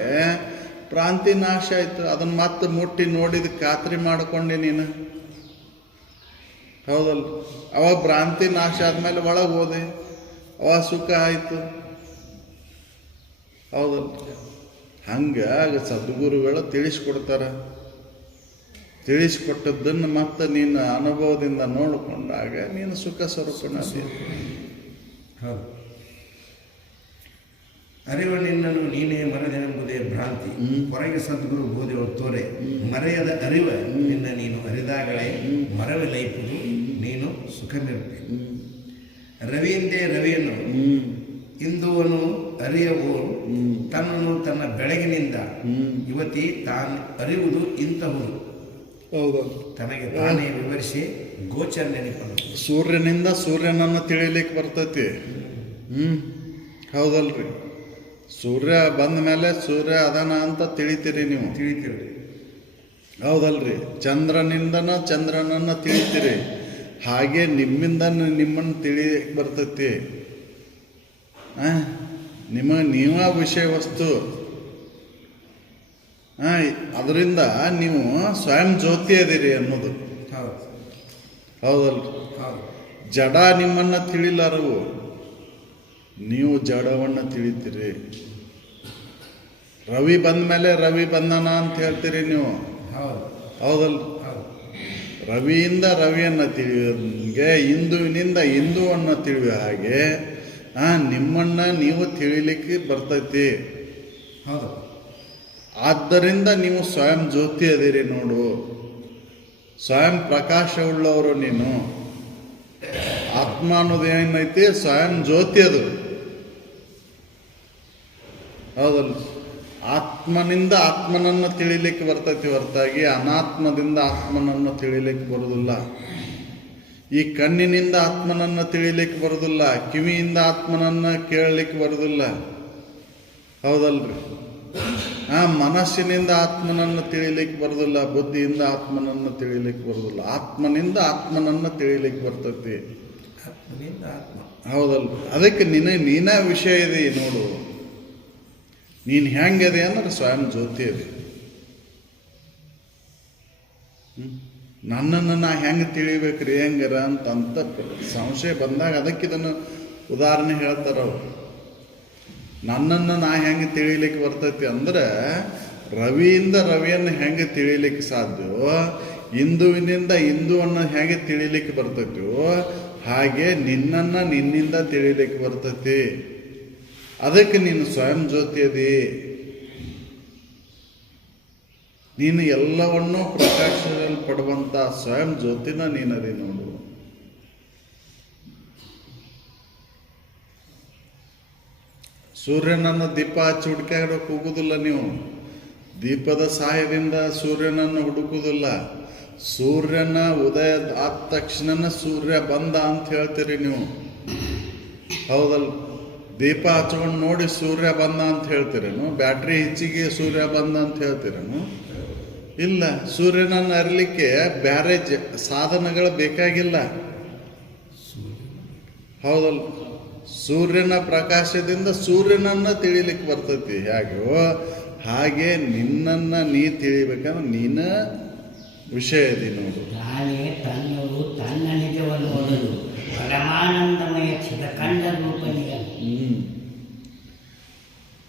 ಭ್ರಾಂತಿ ನಾಶ ಆಯ್ತು. ಅದನ್ನು ಮತ್ತೆ ಮುಟ್ಟಿ ನೋಡಿದ ಖಾತ್ರಿ ಮಾಡ್ಕೊಂಡೆ ನೀನು. ಹೌದಲ್ಲ? ಅವಾಗ ಭ್ರಾಂತಿ ನಾಶ ಆದ್ಮೇಲೆ ಒಳಗೆ ಹೋದೆ, ಅವಾಗ ಸುಖ ಆಯಿತು. ಹೌದಲ್ಲ? ಹಂಗೆ ಸದ್ಗುರುಗಳು ತಿಳಿಸ್ಕೊಡ್ತಾರ. ತಿಳಿಸ್ಕೊಟ್ಟದ್ದನ್ನು ಮತ್ತೆ ನೀನು ಅನುಭವದಿಂದ ನೋಡಿಕೊಂಡಾಗ ನೀನು ಸುಖ ಸ್ವರೂಪನ. ಹೌದು. ಅರಿವ ನಿನ್ನನ್ನು ನೀನೇ ಮರೆದೆನೆಂಬುದೇ ಭ್ರಾಂತಿ, ಹೊರಗೆ ಸದ್ಗುರು ಬೋಧೆಗಳು ತೋರೆ. ಮರೆಯದ ಅರಿವ ನಿನ್ನ ನೀನು ಅರಿದಾಗಲೇ ಮರವೆಲೈಪುದು, ನೀನು ಸುಖಮಿರುವೆ. ರವಿಯಿಂದೇ ರವಿಯನ್ನು ಇಂದುವನು ಅರಿಯವರು ತನ್ನನ್ನು ತನ್ನ ಬೆಳಗಿನಿಂದ ಯುವತಿ ತಾನು ಅರಿಯುವುದು ಇಂತಹುದು. ಹೌದು. ತನಗೆ ತಾನೇ ವಿವರಿಸಿ ಗೋಚರ ನೆನಪನು. ಸೂರ್ಯನಿಂದ ಸೂರ್ಯನನ್ನು ತಿಳಿಲಿಕ್ಕೆ ಬರ್ತೈತಿ. ಹೌದಲ್ರಿ? ಸೂರ್ಯ ಬಂದ ಮೇಲೆ ಸೂರ್ಯ ಅದಾನ ಅಂತ ತಿಳಿತೀರಿ ನೀವು. ತಿಳಿತೀರಿ. ಹೌದಲ್ರಿ? ಚಂದ್ರನಿಂದನ ಚಂದ್ರನನ್ನು ತಿಳಿತೀರಿ. ಹಾಗೆ ನಿಮ್ಮಿಂದ ನಿಮ್ಮನ್ನು ತಿಳಿಯಕ್ಕೆ ಬರ್ತೈತಿ. ನೀವ ವಿಷಯ ವಸ್ತು. ಅದರಿಂದ ನೀವು ಸ್ವಯಂ ಜ್ಯೋತಿ ಅದಿರಿ ಅನ್ನೋದು. ಹೌದಲ್ರಿ? ಜಡ ನಿಮ್ಮನ್ನು ತಿಳಿಲಾರವು, ನೀವು ಜಡವನ್ನು ತಿಳಿತೀರಿ. ರವಿ ಬಂದ ಮೇಲೆ ರವಿ ಬಂದನ ಅಂತ ಹೇಳ್ತೀರಿ ನೀವು. ಹೌದಲ್ಲ? ರವಿಯಿಂದ ರವಿಯನ್ನು ತಿಳಿಯೋಂಗೆ ಹಿಂದುವಿನಿಂದ ಹಿಂದುವನ್ನು ತಿಳಿಯೋ ಹಾಗೆ ನಿಮ್ಮನ್ನ ನೀವು ತಿಳಿಲಿಕ್ಕೆ ಬರ್ತೈತಿ. ಹೌದು. ಆದ್ದರಿಂದ ನೀವು ಸ್ವಯಂ ಜ್ಯೋತಿ ಅದಿರಿ ನೋಡು, ಸ್ವಯಂ ಪ್ರಕಾಶವುಳ್ಳವರು. ನೀನು ಆತ್ಮ ಅನ್ನೋದು ಏನೈತಿ? ಸ್ವಯಂ ಜ್ಯೋತಿ ಅದು. ಹೌದಲ್ಲ? ಆತ್ಮನಿಂದ ಆತ್ಮನನ್ನು ತಿಳಿಲಿಕ್ಕೆ ಬರ್ತೈತಿ ಹೊರತಾಗಿ ಅನಾತ್ಮದಿಂದ ಆತ್ಮನನ್ನು ತಿಳಿಲಿಕ್ಕೆ ಬರೋದಿಲ್ಲ. ಈ ಕಣ್ಣಿನಿಂದ ಆತ್ಮನನ್ನು ತಿಳಿಲಿಕ್ಕೆ ಬರೋದಿಲ್ಲ, ಕಿವಿಯಿಂದ ಆತ್ಮನನ್ನು ಕೇಳಲಿಕ್ಕೆ ಬರೋದಿಲ್ಲ. ಹೌದಲ್ರಿ? ಮನಸ್ಸಿನಿಂದ ಆತ್ಮನನ್ನು ತಿಳಿಲಿಕ್ಕೆ ಬರೋದಿಲ್ಲ, ಬುದ್ಧಿಯಿಂದ ಆತ್ಮನನ್ನು ತಿಳಿಲಿಕ್ಕೆ ಬರೋದಿಲ್ಲ. ಆತ್ಮನಿಂದ ಆತ್ಮನನ್ನು ತಿಳಿಲಿಕ್ಕೆ ಬರ್ತೈತಿ. ಆತ್ಮನಿಂದ ಆತ್ಮ. ಹೌದಲ್ಲ? ಅದಕ್ಕೆ ನೀನ ವಿಷಯ ಇದೆ ನೋಡು. ನೀನು ಹೆಂಗದೆ ಅಂದ್ರೆ ಸ್ವಯಂ ಜ್ಯೋತಿ ಅದೆ. ನನ್ನನ್ನು ನಾ ಹೆಂಗೆ ತಿಳಿಬೇಕ್ರಿ ಹೆಂಗಾರ ಅಂತ ಸಂಶಯ ಬಂದಾಗ ಅದಕ್ಕೆ ಇದನ್ನು ಉದಾಹರಣೆ ಹೇಳ್ತಾರ ಅವ್ರು. ನನ್ನನ್ನು ನಾ ಹೆಂಗೆ ತಿಳಿಲಿಕ್ಕೆ ಬರ್ತೈತಿ ಅಂದ್ರೆ ರವಿಯಿಂದ ರವಿಯನ್ನು ಹೆಂಗೆ ತಿಳಿಲಿಕ್ಕೆ ಸಾಧ್ಯವೋ, ಹಿಂದುವಿನಿಂದ ಹಿಂದುವನ್ನು ಹೇಗೆ ತಿಳಿಲಿಕ್ಕೆ ಬರ್ತೈತಿವೋ ಹಾಗೆ ನಿನ್ನನ್ನು ನಿನ್ನಿಂದ ತಿಳಿಲಿಕ್ಕೆ ಬರ್ತೈತಿ. ಅದಕ್ಕೆ ನೀನು ಸ್ವಯಂ ಜ್ಯೋತಿ ಅದಿ. ನೀನು ಎಲ್ಲವನ್ನೂ ಪ್ರಕಾಶಿಸಲ್ಪಡುವಂಥ ಸ್ವಯಂ ಜ್ಯೋತಿನ ನೀನದಿ ನೋಡು. ಸೂರ್ಯನನ್ನು ದೀಪ ಹಚ್ಚಿ ಹುಡುಕಾಡೋಕೆ ಹೋಗುವುದಿಲ್ಲ ನೀವು. ದೀಪದ ಸಹಾಯದಿಂದ ಸೂರ್ಯನನ್ನು ಹುಡುಕುವುದಿಲ್ಲ. ಸೂರ್ಯನ ಉದಯ ಆದ ತಕ್ಷಣ ಸೂರ್ಯ ಬಂದ ಅಂತ ಹೇಳ್ತೀರಿ ನೀವು. ಹೌದಲ್ಲ? ದೀಪ ಹಚ್ಕೊಂಡು ನೋಡಿ ಸೂರ್ಯ ಬಂದ ಅಂತ ಹೇಳ್ತೀರೇನು? ಬ್ಯಾಟ್ರಿ ಹೆಚ್ಚಿಗೆ ಸೂರ್ಯ ಬಂದ ಅಂತ ಹೇಳ್ತೀರೇನು? ಇಲ್ಲ. ಸೂರ್ಯನನ್ನು ಅರಿಲಿಕ್ಕೆ ಬ್ಯಾರೆ ಸಾಧನಗಳು ಬೇಕಾಗಿಲ್ಲ. ಹೌದಲ್ಲ? ಸೂರ್ಯನ ಪ್ರಕಾಶದಿಂದ ಸೂರ್ಯನನ್ನು ತಿಳಿಲಿಕ್ಕೆ ಬರ್ತೈತಿ. ಹೇಗೋ ಹಾಗೆ ನಿನ್ನನ್ನು ನೀ ತಿಳಿಬೇಕಂದ್ರೆ ನೀನ ವಿಷಯ ಇದೆ ನೋಡು. ತಾನೇ ತನ್ನದು ತನ್ನ ನಿಜವನ್ನು ಓದಲು ಪರಮಾನಂದಮಯ ಚಿದಖಂಡ ರೂಪನಿಯ.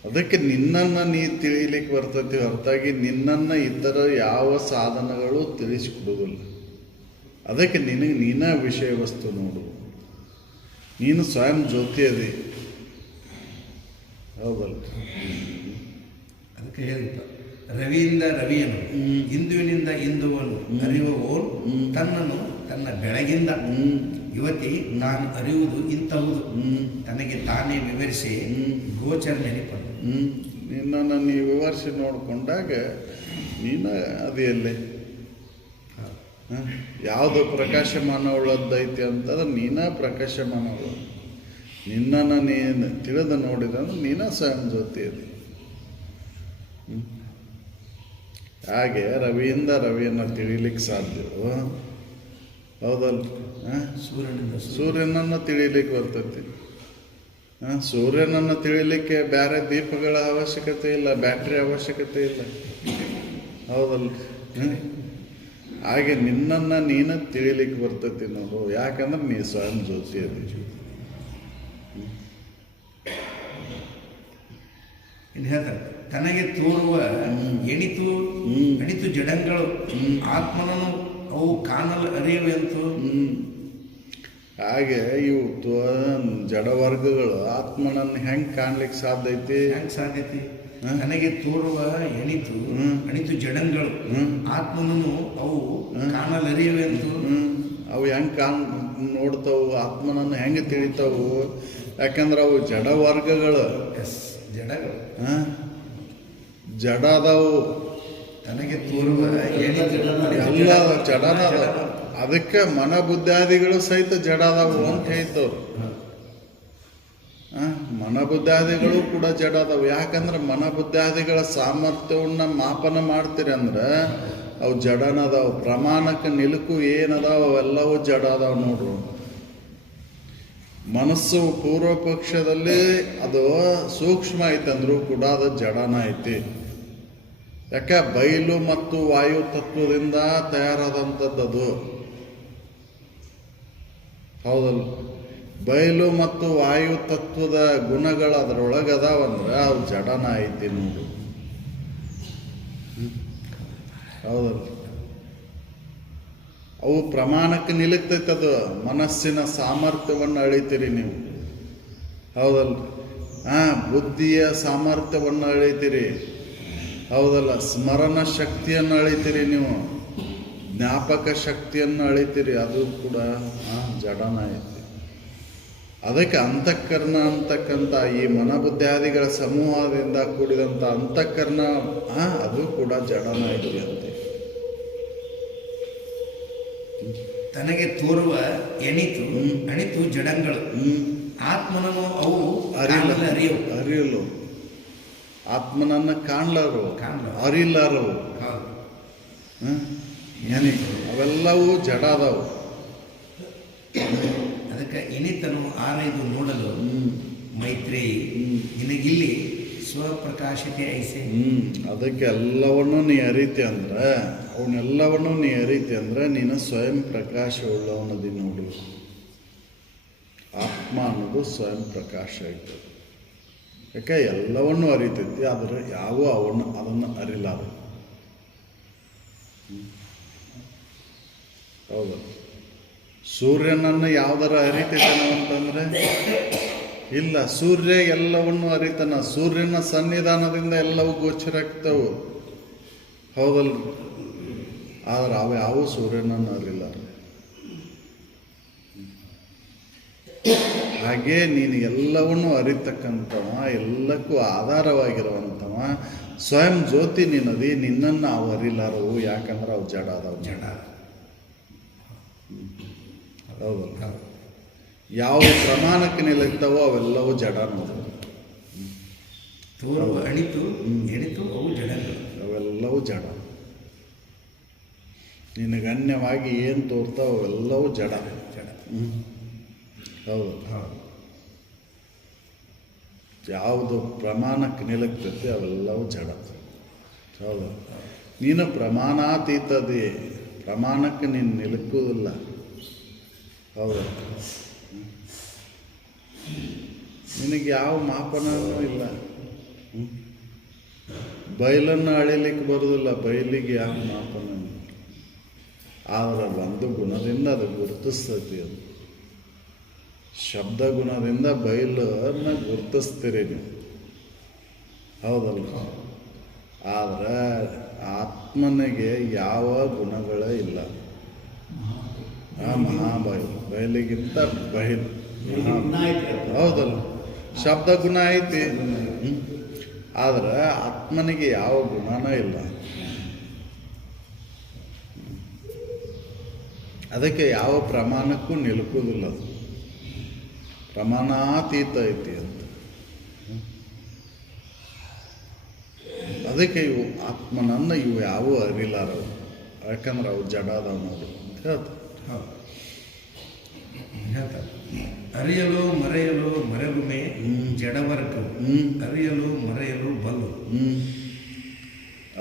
ಅದಕ್ಕೆ ನಿನ್ನನ್ನು ನೀ ತಿಳಿಲಿಕ್ಕೆ ಬರ್ತೈತಿ ಹೊರತಾಗಿ ನಿನ್ನನ್ನು ಇತರ ಯಾವ ಸಾಧನಗಳು ತಿಳಿಸಿಕೊಡುವುದಿಲ್ಲ. ಅದಕ್ಕೆ ನಿನಗೆ ನೀನ ವಿಷಯ ವಸ್ತು ನೋಡು. ನೀನು ಸ್ವಯಂ ಜ್ಯೋತಿ ಅದಿ. ಹೌದಲ್ಲ? ಅದಕ್ಕೆ ಹೇಳಿದ್ದ ರವಿಯಿಂದ ರವಿಯನು ಹಿಂದುವಿನಿಂದ ಹಿಂದುವನ್ನು ಅರಿಯುವವನು ತನ್ನನ್ನು ತನ್ನ ಬೆಳಗಿಂದ ಯುವತಿ ನಾನು ಅರಿಯುವುದು ಇಂತಹುದು ತನಗೆ ತಾನೇ ವಿವರಿಸಿ ಗೋಚರ ನೆನಪನು. ನಿನ್ನನ್ನು ನೀವು ವಿವರಿಸಿ ನೋಡಿಕೊಂಡಾಗ ನೀನು ಅದಿಯಲ್ಲೇ ಯಾವುದು ಪ್ರಕಾಶಮಾನವುಳ್ಳದ್ದೈತಿ ಅಂತಂದ್ರೆ ನೀನ ಪ್ರಕಾಶಮಾನವುಳ್ಳ. ನಿನ್ನನ್ನು ನೀನು ತಿಳಿದು ನೋಡಿದಂದ್ರೆ ನೀನ ಸ್ವಯಂ ಜ್ಯೋತಿ ಅದಿ. ಹಾಗೆ ರವಿಯಿಂದ ರವಿಯನ್ನು ತಿಳಿಲಿಕ್ಕೆ ಸಾಧ್ಯವೋ? ಹೌದಲ್ಲ? ಸೂರ್ಯನನ್ನು ತಿಳಿಲಿಕ್ಕೆ ಬರ್ತೈತಿ. ಸೂರ್ಯನನ್ನು ತಿಳಿಲಿಕ್ಕೆ ಬೇರೆ ದೀಪಗಳ ಅವಶ್ಯಕತೆ ಇಲ್ಲ, ಬ್ಯಾಟ್ರಿ ಅವಶ್ಯಕತೆ ಇಲ್ಲ. ಹೌದಲ್ಲ? ಹಾಗೆ ನಿನ್ನನ್ನು ನೀನು ತಿಳಿಲಿಕ್ಕೆ ಬರ್ತೈತಿ ನೋಡು. ಯಾಕಂದ್ರೆ ನೀ ಸ್ವಯಂ ಜ್ಯೋತಿ ಅದಿ. ಇನ್ನು ಹೇಳ್ತಾರೆ ತನಗೆ ತೋರುವ ಎಣಿತು ಜಡಂಗಳು ಆತ್ಮನನ್ನು ಅವು ಕಾಣಲು ಅರಿಯುವಂತು. ಹಾಗೆ ಇವು ಜಡವರ್ಗಗಳು ಆತ್ಮನನ್ನು ಹೆಂಗೆ ಕಾಣ್ಲಿಕ್ಕೆ ಸಾಧ್ಯ ಐತಿ? ಹೆಂಗೆ ಸಾಧ್ಯತೆ? ನನಗೆ ತೋರುವ ಅಣಿತು ಜಡಂಗಳು ಆತ್ಮನನ್ನು ಅವು ಕಾಣಲರಿಯುವಂತು. ಅವು ಹೆಂಗೆ ನೋಡ್ತಾವು? ಆತ್ಮನನ್ನು ಹೆಂಗೆ ತಿಳಿತಾವು? ಯಾಕಂದ್ರೆ ಅವು ಜಡವರ್ಗಗಳು. ಜಡಗಳು ಜಡ ಅದಾವು. ತನಗೆ ತೋರುವ ಎಲ್ಲ ಜಡನ ಅದಾವ. ಅದಕ್ಕೆ ಮನ ಬುದ್ಧಾದಿಗಳು ಸಹಿತ ಜಡ ಅದಾವು ಅಂತ ಹೇಳ್ತವ್ರು. ಮನಬುದ್ಧಾದಿಗಳು ಕೂಡ ಜಡ ಅದಾವು. ಯಾಕಂದ್ರೆ ಮನಬುದ್ಧಾದಿಗಳ ಸಾಮರ್ಥ್ಯವನ್ನು ಮಾಪನ ಮಾಡ್ತೀರಿ ಅಂದ್ರೆ ಅವು ಜಡನದಾವು. ಪ್ರಮಾಣಕ್ಕೆ ನಿಲುಕು ಏನದಾವ ಅವೆಲ್ಲವೂ ಜಡ ಅದಾವ ನೋಡ್ರು. ಮನಸ್ಸು ಪೂರ್ವ ಪಕ್ಷದಲ್ಲಿ ಅದು ಸೂಕ್ಷ್ಮ ಐತಂದ್ರೂ ಕೂಡ ಅದು ಜಡನ ಐತಿ. ಯಾಕೆ? ಬಯಲು ಮತ್ತು ವಾಯು ತತ್ವದಿಂದ ತಯಾರಾದಂಥದ್ದು ಅದು. ಹೌದಲ್ಲ? ಬಯಲು ಮತ್ತು ವಾಯು ತತ್ವದ ಗುಣಗಳು ಅದರೊಳಗೆ ಅದಾವಂದ್ರೆ ಅವು ಜಡನ ಐತಿ ನೋಡು. ಹೌದಲ್ಲ? ಅವು ಪ್ರಮಾಣಕ್ಕೆ ನಿಲುಕ್ತೈತೆ. ಅದು ಮನಸ್ಸಿನ ಸಾಮರ್ಥ್ಯವನ್ನು ಅಳಿತೀರಿ ನೀವು, ಹೌದಲ್ಲ? ಬುದ್ಧಿಯ ಸಾಮರ್ಥ್ಯವನ್ನು ಅಳಿತೀರಿ, ಹೌದಲ್ಲ? ಸ್ಮರಣ ಶಕ್ತಿಯನ್ನು ಅಳಿತೀರಿ ನೀವು, ಜ್ಞಾಪಕ ಶಕ್ತಿಯನ್ನು ಅಳಿತೀರಿ. ಅದು ಕೂಡ ಜಡನ ಐತಿ. ಅದಕ್ಕೆ ಅಂತಃಕರಣ ಅಂತಕ್ಕಂಥ ಈ ಮನಬುದ್ಧಾದಿಗಳ ಸಮೂಹದಿಂದ ಕೂಡಿದಂಥ ಅಂತಃಕರಣ ಅದು ಕೂಡ ಜಡನ ಐತಿ ಅಂತೆ. ತನಗೆ ತೋರುವ ಅಣಿತು ಜಡಗಳು ಆತ್ಮನನ್ನು ಅವು ಅರಿಯಲು ಆತ್ಮನನ್ನು ಕಾಣ್ಲಾರು, ಅರಿಲಾರವು. ಅವೆಲ್ಲವೂ ಜಡ ಅದಾವು. ಅದಕ್ಕೆ ಇನಿತನು ಆರೈದು ನೋಡಲು ಮೈತ್ರೇಯಿ ನಿನಗಿಲ್ಲಿ ಸ್ವಪ್ರಕಾಶತೆ ಐಸೆ. ಅದಕ್ಕೆ ಎಲ್ಲವನ್ನೂ ನೀ ಅರಿತಿ ಅಂದ್ರೆ, ಅವನ್ನೆಲ್ಲವನ್ನೂ ನೀ ಅರಿತಿ ಅಂದ್ರೆ ನೀನು ಸ್ವಯಂ ಪ್ರಕಾಶ ಉಳ್ಳವನದಿ ನೋಡು. ಆತ್ಮ ಅನ್ನೋದು ಸ್ವಯಂ ಪ್ರಕಾಶ ಐತೆ. ಯಾಕೆ ಎಲ್ಲವನ್ನೂ ಅರಿತೈತಿ, ಆದರೆ ಯಾವ ಅದನ್ನು ಅರಿಲಾರ. ಹೌದು. ಸೂರ್ಯನನ್ನು ಯಾವ್ದಾರ ಅರಿತೈತಾನ ಅಂತಂದ್ರೆ ಇಲ್ಲ, ಸೂರ್ಯ ಎಲ್ಲವನ್ನು ಅರಿತಾನ. ಸೂರ್ಯನ ಸನ್ನಿಧಾನದಿಂದ ಎಲ್ಲವೂ ಗೋಚರ ಆಗ್ತವು, ಹೌದಲ್ಲ? ಆದ್ರೆ ಅವು ಸೂರ್ಯನನ್ನು ಅರಿಲಾರ. ಹಾಗೆ ನೀನು ಎಲ್ಲವನ್ನೂ ಅರಿತಕ್ಕಂಥವ, ಎಲ್ಲಕ್ಕೂ ಆಧಾರವಾಗಿರುವಂಥವ ಸ್ವಯಂ ಜ್ಯೋತಿ ನಿನ್ನದಿ. ನಿನ್ನನ್ನು ಅವು ಅರಿಲಾರವು, ಯಾಕಂದ್ರೆ ಅವು ಜಡ ಅದಾವು. ಜಡ ಹೌದಲ್ಲ? ಯಾವ ಪ್ರಮಾಣಕ್ಕೆ ನಿಲ್ಲುತ್ತವೋ ಅವೆಲ್ಲವೂ ಜಡ ನೋಡು. ತೋರುವ ಎಣಿತು ಅವು ಜಡಗಳು, ಅವೆಲ್ಲವೂ ಜಡ. ನಿನಗನ್ಯವಾಗಿ ಏನು ತೋರ್ತಾವ ಅವೆಲ್ಲವೂ ಜಡ. ಹೌದು. ಯಾವುದು ಪ್ರಮಾಣಕ್ಕೆ ನಿಲ್ಲುತ್ತೈತೆ ಅವೆಲ್ಲವೂ ಜಡ. ಹೌದು. ನೀನು ಪ್ರಮಾಣಾತೀತದೆ, ಪ್ರಮಾಣಕ್ಕೆ ನೀನು ನಿಲುಕುವುದಿಲ್ಲ. ಹೌದು. ನಿನಗೆ ಯಾವ ಮಾಪನೂ ಇಲ್ಲ. ಬಯಲನ್ನು ಅಳಿಲಿಕ್ಕೆ ಬರೋದಿಲ್ಲ, ಬಯಲಿಗೆ ಯಾವ ಮಾಪನ ಇಲ್ಲ. ಆದರೆ ಒಂದು ಗುಣದಿಂದ ಅದು ಗುರುತಿಸ್ತೈತಿ. ಅದು ಶಬ್ದ ಗುಣದಿಂದ ಬಯಲನ್ನು ಗುರುತಿಸ್ತೀರಿ ನೀವು, ಹೌದಲ್ಲ? ಆದರೆ ಆತ್ಮನಿಗೆ ಯಾವ ಗುಣಗಳೇ ಇಲ್ಲ. ಬಯಲಿಗಿಂತ ಬಯಲು, ಹೌದಲ್ಲ? ಶಬ್ದ ಗುಣ ಐತಿ, ಆದ್ರೆ ಆತ್ಮನಿಗೆ ಯಾವ ಗುಣನೇ ಇಲ್ಲ. ಅದಕ್ಕೆ ಯಾವ ಪ್ರಮಾಣಕ್ಕೂ ನಿಲುಕುವುದಿಲ್ಲ. ಅದು ಪ್ರಮಾಣಾತೀತ ಐತಿ ಅಂತ. ಅದಕ್ಕೆ ಇವು ಆತ್ಮನನ್ನು ಇವು ಯಾವೂ ಅರಿಲಾರವು, ಯಾಕಂದ್ರೆ ಅವು ಜಡ ಅದಾವ ನೋಡು ಅಂತ ಹೇಳ್ತಾರೆ. ಅರಿಯಲು ಮರೆಯಲು ಮರೆಗುಮೆ ಜಡವರ್ಗ, ಅರಿಯಲು ಮರೆಯಲು ಬಲ್ಲು.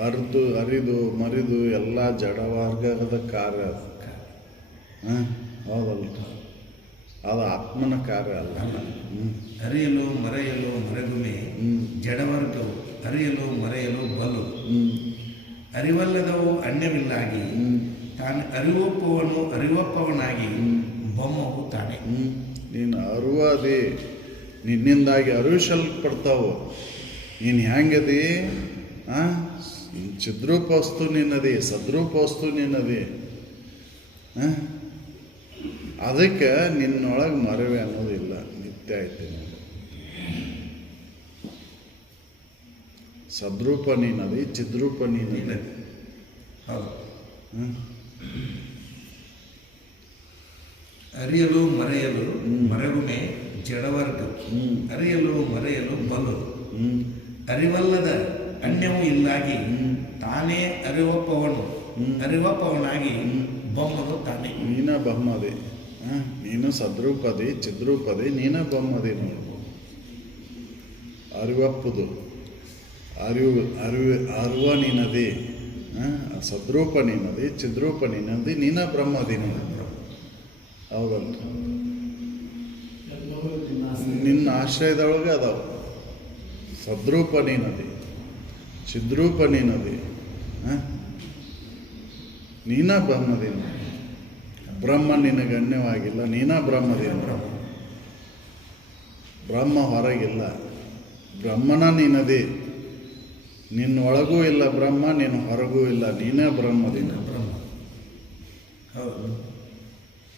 ಅರಿದು ಮರಿದು ಎಲ್ಲ ಜಡವರ್ಗದ ಕಾರ್ಯ. ಹೌದಲ್ಲ? ಅದು ಆತ್ಮನ ಕಾರ್ಯ ಅಲ್ಲ. ಅರಿಯಲು ಮರೆಯಲು ಮರೆಗುಮೆ ಜಡವರ್ಗವು, ಅರಿಯಲು ಮರೆಯಲು ಬಲ್ಲು. ಅರಿವಲ್ಲದವು ಅನ್ಯವಿಲ್ಲಾಗಿ ತಾನು ಅರಿವಪ್ಪವನಾಗಿ ಬೊಮ್ಮವು ತಾನೆ. ನೀನು ಅರಿವದಿ, ನಿನ್ನಿಂದಾಗಿ ಅರಿವಿಸಲ್ಪಡ್ತಾವು. ನೀನು ಹೆಂಗದಿ? ಚಿದ್ರೂಪ ವಸ್ತು ನಿನ್ನದಿ, ಸದ್ರೂಪ ವಸ್ತು ನಿನ್ನದಿ. ಅದಕ್ಕೆ ನಿನ್ನೊಳಗೆ ಮರವೆ ಅನ್ನೋದಿಲ್ಲ, ನಿತ್ಯ ಐತಿ. ಸದ್ರೂಪ ನೀನದಿ, ಚಿದ್ರೂಪ ನೀನದಿ. ಅರಿಯಲು ಮರೆಯಲು ಮರೆಗುಮೆ ಜಡವರ್ಗ, ಅರಿಯಲು ಮರೆಯಲು ಬಲು. ಅರಿವಲ್ಲದ ಅನ್ಯವೂ ಇಲ್ಲಾಗಿ ತಾನೇ ಅರಿವಪ್ಪವನಾಗಿ ಬೊಮ್ಮದು ತಾನೇ. ನೀನ ಬೊಮ್ಮದಿ, ನೀನು ಸದ್ರೂಪದಿ ಚಿದ್ರೂಪದಿ, ನೀನ ಬೊಮ್ಮದಿ. ನೋಡು, ಅರಿವಪ್ಪದು ಅರಿವ ನೀನದಿ, ಸದ್ರೂಪ ನೀನದಿ, ಚಿದ್ರೂಪ ನೀನದಿ, ನೀನ ಬ್ರಹ್ಮದಿ. ನೋಡು, ಹೌದಲ್ಲ? ನಿನ್ನ ಆಶ್ರಯದೊಳಗೆ ಅದಾವ. ಸದ್ರೂಪ ನೀನದಿ, ಚಿದ್ರೂಪ ನೀನದಿ, ನೀನ ಬ್ರಹ್ಮದಿ. ಬ್ರಹ್ಮ ನಿನಗೆ ಗಣ್ಯವಾಗಿಲ್ಲ, ನೀನ ಬ್ರಹ್ಮದೇವ. ಬ್ರಹ್ಮ ಹೊರಗಿಲ್ಲ, ಬ್ರಹ್ಮನ ನೀನದೇ. ನಿನ್ನೊಳಗೂ ಇಲ್ಲ ಬ್ರಹ್ಮ, ನಿನ್ನ ಹೊರಗೂ ಇಲ್ಲ, ನೀನೇ ಬ್ರಹ್ಮದೇವ. ಬ್ರಹ್ಮ ಹೌದು.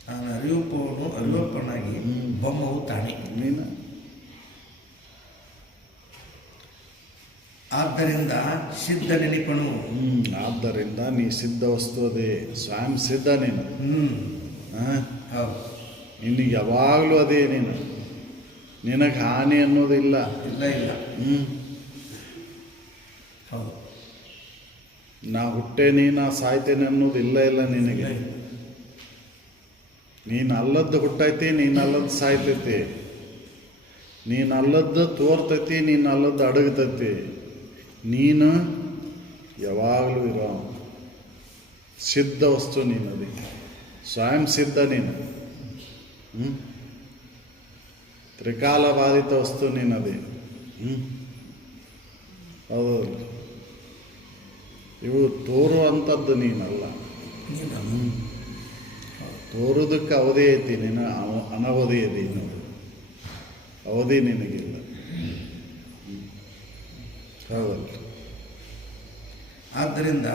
ನಾನು ಅರಿವಪ್ಪನಾಗಿ ಬ್ರಹ್ಮವು ತಾನೇ. ನೀನು ಆದ್ದರಿಂದ ಸಿದ್ಧ ನೆನಪನು. ಆದ್ದರಿಂದ ನೀ ಸಿದ್ಧ ವಸ್ತು ಅದೇ, ಸ್ವಯಂ ಸಿದ್ಧ ನೀನು. ಹೌದು. ನಿನಗೆ ಯಾವಾಗಲೂ ಅದೇ ನೀನು. ನಿನಗೆ ಹಾನಿ ಅನ್ನೋದಿಲ್ಲ. ಇಲ್ಲ ಇಲ್ಲ. ಹೌದು. ನಾ ಹುಟ್ಟೇನಿ, ನಾ ಸಾಯ್ತೇನೆ ಅನ್ನೋದು ಇಲ್ಲ ಇಲ್ಲ ನಿನಗೆ. ನೀನು ಅಲ್ಲದ್ದು ಹುಟ್ಟೈತಿ, ನೀನು ಅಲ್ಲದ್ದು ಸಾಯ್ತೈತಿ. ನೀನು ಅಲ್ಲದ್ದು ತೋರ್ತೈತಿ, ನೀನು ಅಲ್ಲದ್ದು ಅಡಗತೈತಿ. ನೀನು ಯಾವಾಗಲೂ ಇರೋ ಸಿದ್ಧ ವಸ್ತು ನೀನದಿ, ಸ್ವಯಂ ಸಿದ್ಧ ನೀನು. ತ್ರಿಕಾಲ ಬಾಧಿತ ವಸ್ತು ನೀನದಿ. ಹೌದು. ಇವು ತೋರುವಂಥದ್ದು ನೀನಲ್ಲ. ತೋರೋದಕ್ಕೆ ಅವಧಿ ಐತಿ, ನೀನು ಅನವಧಿ ಇದೆ. ಅವಧಿ ನಿನಗಿಲ್ಲ. ಹೌದಲ್ಲ. ಆದ್ದರಿಂದ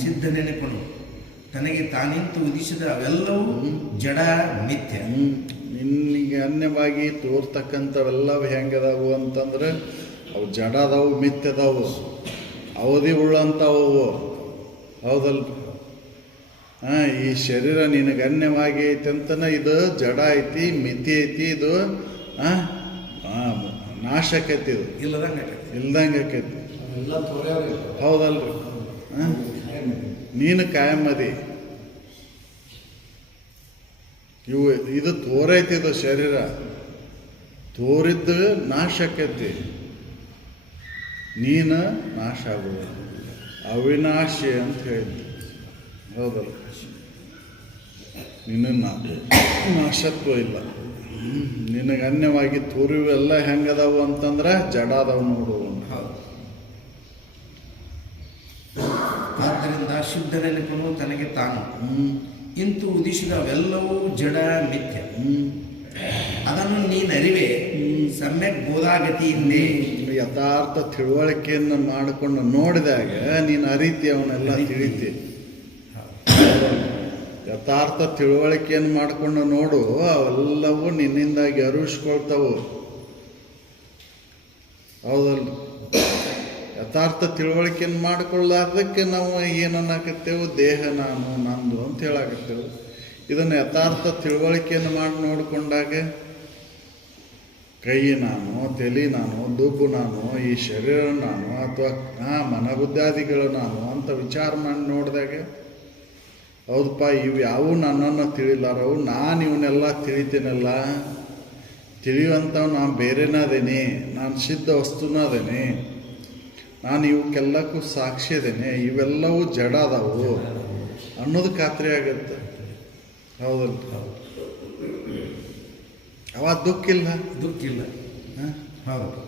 ಸಿದ್ಧ ನೆನಪನು ತನಗೆ ತಾನಿಂತು ಉದಿಸಿದ ಅವೆಲ್ಲವೂ ಜಡ ಮಿಥ್ಯ. ನಿನಗೆ ಅನ್ಯವಾಗಿ ತೋರ್ತಕ್ಕಂಥವೆಲ್ಲವು ಹೆಂಗದಾವು ಅಂತಂದ್ರೆ ಅವು ಜಡ ಅದಾವು, ಮಿಥ್ಯದಾವು, ಅವಧಿ ಉಳ್ಳಂಥವು. ಹೌದಲ್ಲ. ಈ ಶರೀರ ನಿನಗೆ ಅನ್ಯವಾಗಿ ಐತಿ ಅಂತನ ಇದು ಜಡ ಐತಿ, ಮಿಥ್ಯ ಐತಿ. ಇದು ನಾಶಕೈತಿ, ಇದು ಇಲ್ದಂಗೆ ಆಕೈತಿ. ಹೌದಲ್ರಿ. ನೀನು ಕಾಯಮ್ಮದಿ. ಇದು ತೋರೈತಿ, ಇದು ಶರೀರ ತೋರಿದ್ದು ನಾಶ ಆಕೈತಿ. ನೀನು ನಾಶ ಆಗುವುದು ಅವಿನಾಶಿ ಅಂತ ಹೇಳಿದ್ವಿ. ಹೌದಲ್ಲ. ನಿನ್ನ ನಾಶತ್ವ ಇಲ್ಲ. ನಿನಗೆ ಅನ್ಯವಾಗಿ ತೋರಿವೆಲ್ಲ ಹೆಂಗದಾವು ಅಂತಂದ್ರೆ ಜಡ ಅದಾವು ನೋಡು. ಆದ್ದರಿಂದ ಶುದ್ಧ ನೆನಪನು ತನಗೆ ತಾನು ಇಂತು ಉದಿಸಿದ ಅವೆಲ್ಲವೂ ಜಡ ಮಿಥ್ಯ. ಅದನ್ನು ನೀನು ಅರಿವೆ ಸಮ್ಯಕ್ ಬೋಧಾಗತಿಯಿಂದೇ. ಯಥಾರ್ಥ ತಿಳುವಳಿಕೆಯನ್ನು ಮಾಡಿಕೊಂಡು ನೋಡಿದಾಗ ನೀನು ಅರಿತಿ, ಅವನ್ನೆಲ್ಲ ತಿಳಿತಿ. ಯಥಾರ್ಥ ತಿಳುವಳಿಕೆಯನ್ನು ಮಾಡಿಕೊಂಡು ನೋಡು, ಅವೆಲ್ಲವೂ ನಿನ್ನಿಂದಾಗಿ ಅರಿವಿಸ್ಕೊಳ್ತಾವು. ಹೌದಲ್ಲ. ಯಥಾರ್ಥ ತಿಳುವಳಿಕೆಯನ್ನು ಮಾಡಿಕೊಳ್ಳಾರ್ದಕ್ಕೆ ನಾವು ಏನನ್ನಾಕತ್ತೇವೆ, ದೇಹ ನಾನು ನಂದು ಅಂತ ಹೇಳಾಕತ್ತೇವೆ. ಇದನ್ನು ಯಥಾರ್ಥ ತಿಳುವಳಿಕೆಯನ್ನು ಮಾಡಿ ನೋಡಿಕೊಂಡಾಗ ಕೈ ನಾನು, ತಲೆ ನಾನು, ದುಬ್ಬು ನಾನು, ಈ ಶರೀರ ನಾನು, ಅಥವಾ ಮನಬುದ್ಧಾದಿಗಳು ನಾನು ಅಂತ ವಿಚಾರ ಮಾಡಿ ನೋಡಿದಾಗ ಹೌದಪ್ಪ, ಇವು ಯಾವೂ ನನ್ನನ್ನು ತಿಳಿಲಾರವು, ನಾನು ಇವನ್ನೆಲ್ಲ ತಿಳಿತೀನಲ್ಲ. ತಿಳಿಯುವಂಥವು ನಾನು ಬೇರೆನ ಅದೇನೆ, ನಾನು ಸಿದ್ಧ ವಸ್ತುನ ಅದೇನೆ, ನಾನು ಇವಕ್ಕೆಲ್ಲಕ್ಕೂ ಸಾಕ್ಷಿ ಅದೇನೆ, ಇವೆಲ್ಲವೂ ಜಡ ಅದಾವು ಅನ್ನೋದು ಖಾತ್ರಿ ಆಗುತ್ತೆ. ಹೌದಲ್ಲ. ಅವ ದುಃಖ ಇಲ್ಲ. ಹೌದು.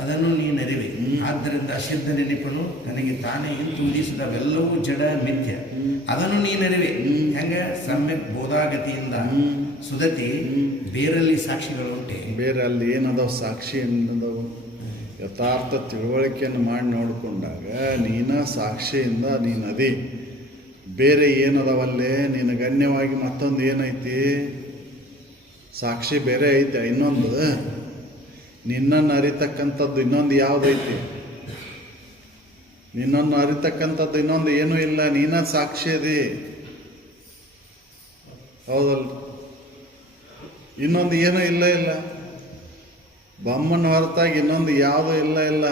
ಅದನ್ನು ನೀನು ಅರಿವೆ. ಆದ್ದರಿಂದ ಸಿದ್ಧ ನೆನಪನು ತನಗೆ ತಾನೇ ಇಂತು ಉದಿಸಿದವೆಲ್ಲವೂ ಜಡ ಮಿಥ್ಯ. ಅದನ್ನು ನೀನು ಅರಿವೆ. ಹೆಂಗ ಸಮ್ಯಕ್ ಬೋಧಾಗತಿಯಿಂದ ಸುದತಿ ಬೇರಲ್ಲಿ ಸಾಕ್ಷಿಗಳು ಉಂಟೆ. ಬೇರೆ ಅಲ್ಲಿ ಏನದಾವು ಸಾಕ್ಷಿ ಏನದಾವು? ಯಥಾರ್ಥ ತಿಳುವಳಿಕೆಯನ್ನು ಮಾಡಿ ನೋಡಿಕೊಂಡಾಗ ನೀನ ಸಾಕ್ಷಿಯಿಂದ ನೀನು ಅದಿ. ಬೇರೆ ಏನದವಲ್ಲೇ ನಿನ್ನ ಗಣ್ಯವಾಗಿ ಮತ್ತೊಂದು ಏನೈತಿ? ಸಾಕ್ಷಿ ಬೇರೆ ಐತೆ. ಇನ್ನೊಂದು ನಿನ್ನನ್ನು ಅರಿತಕ್ಕಂಥದ್ದು ಇನ್ನೊಂದು ಯಾವುದೈತಿ? ನಿನ್ನನ್ನು ಅರಿತಕ್ಕಂಥದ್ದು ಇನ್ನೊಂದು ಏನೂ ಇಲ್ಲ. ನೀನ ಸಾಕ್ಷಿ ಅದಿ. ಹೌದಲ್ಲ. ಇನ್ನೊಂದು ಏನೂ ಇಲ್ಲ. ಬೊಮ್ಮನ ಹೊರತಾಗಿ ಇನ್ನೊಂದು ಯಾವುದೂ ಇಲ್ಲ.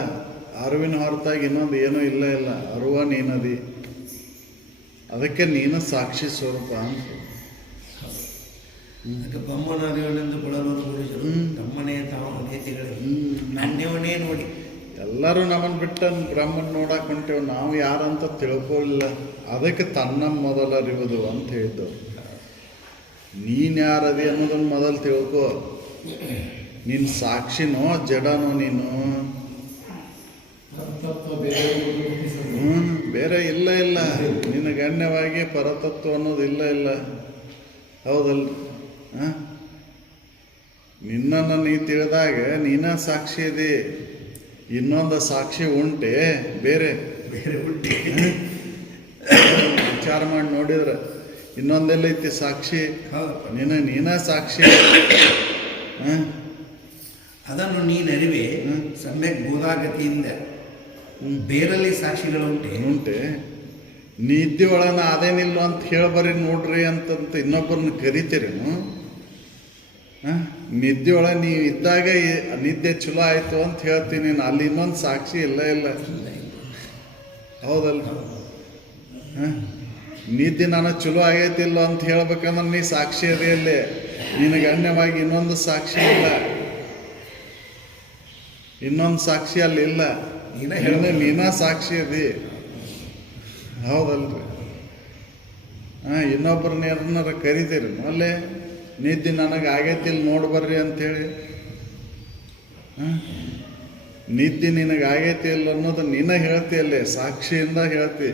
ಅರಿವಿನ ಹೊರತಾಗಿ ಇನ್ನೊಂದು ಏನೂ ಇಲ್ಲ. ಅರುವ ನೀನದಿ. ಅದಕ್ಕೆ ನೀನು ಸಾಕ್ಷಿ ಸ್ವರೂಪ ಅಂತ. ಬೊಮ್ಮನ ಅರಿವಿನಿಂದ ಬಳಲೋರು ಗುರುಜರು ತಮ್ಮನೇ ತಾವು ನೇತಿಗಳು ನಾಣ್ಯವನ್ನೇ ನೋಡಿ ಎಲ್ಲರೂ ನಮ್ಮನ್ನು ಬಿಟ್ಟು ಬ್ರಹ್ಮನ್ ನೋಡಕ್ಕೆ ಹೊಂಟೇವು. ನಾವು ಯಾರಂತ ತಿಳ್ಕೊಳ್ಳಿಲ್ಲ. ಅದಕ್ಕೆ ತನ್ನ ಮೊದಲು ಅರಿವುದು ಅಂತ ಹೇಳಿದ್ದವು. ನೀನು ಯಾರದಿ ಅನ್ನೋದನ್ನು ಮೊದಲು ತಿಳ್ಕೊ. ನಿನ್ನ ಸಾಕ್ಷಿನೋ ಜಡನೋ ನೀನು? ಬೇರೆ ಇಲ್ಲ. ನಿನಗೆ ಗಣ್ಯವಾಗಿ ಪರತತ್ವ ಅನ್ನೋದು ಇಲ್ಲ ಹೌದಲ್ಲ ಹಾಂ ನಿನ್ನನ್ನು ನೀ ತಿಳಿದಾಗ ನೀನ ಸಾಕ್ಷಿ ಇದೆ ಇನ್ನೊಂದು ಸಾಕ್ಷಿ ಉಂಟೆ ಬೇರೆ ಉಂಟೆ ವಿಚಾರ ಮಾಡಿ ನೋಡಿದ್ರೆ ಇನ್ನೊಂದೆಲ್ಲೈತಿ ಸಾಕ್ಷಿ ಹೌದಪ್ಪ. ನೀನ ಸಾಕ್ಷಿ ಹಾಂ ಅದನ್ನು ನೀನರಿವೆ ಸಮ್ಯಕ್ ಬೋಧಾಗತಿಯಿಂದ ಬೇರಲ್ಲಿ ಸಾಕ್ಷಿಗಳುಂಟೆ ಉಂಟೆ ನಿದ್ದೆ ಒಳನ ಅದೇನಿಲ್ಲ ಅಂತ ಹೇಳಬರಿ ನೋಡ್ರಿ ಅಂತಂತ ಇನ್ನೊಬ್ಬರನ್ನ ಕರಿತೀರೇನು ನಿದ್ದೆ ಒಳಗೆ ನೀವು ಇದ್ದಾಗ ನಿದ್ದೆ ಚಲೋ ಆಯಿತು ಅಂತ ಹೇಳ್ತೀನಿ ಅಲ್ಲಿ ಇನ್ನೊಂದು ಸಾಕ್ಷಿ ಇಲ್ಲ ಹೌದಲ್ಲ ನಿದ್ದೆ ನಾನು ಚಲೋ ಆಗೈತಿಲ್ಲ ಅಂತ ಹೇಳ್ಬೇಕಂದ್ರೆ ನೀ ಸಾಕ್ಷಿ ಅದೇ ಅಲ್ಲಿ ನಿನಗೆ ಗಣ್ಯವಾಗಿ ಇನ್ನೊಂದು ಸಾಕ್ಷಿ ಇಲ್ಲ ಇನ್ನೊಂದು ಸಾಕ್ಷಿ ಅಲ್ಲಿ ಇಲ್ಲ ನೀನ ಸಾಕ್ಷಿ ಅದಿ ಹೌದಲ್ರಿ ಇನ್ನೊಬ್ಬರನ್ನ ಯಾರನ್ನಾರ ಕರಿತೀರಿ ಅಲ್ಲೇ ನಿದ್ದೆ ನನಗೆ ಆಗೈತಿಲ್ಲ ನೋಡ್ಬರ್ರಿ ಅಂಥೇಳಿ ನಿದ್ದೆ ನಿನಗೆ ಆಗೈತಿ ಇಲ್ಲ ಅನ್ನೋದು ನೀನ ಹೇಳ್ತಿ ಅಲ್ಲೇ ಸಾಕ್ಷಿಯಿಂದ ಹೇಳ್ತಿ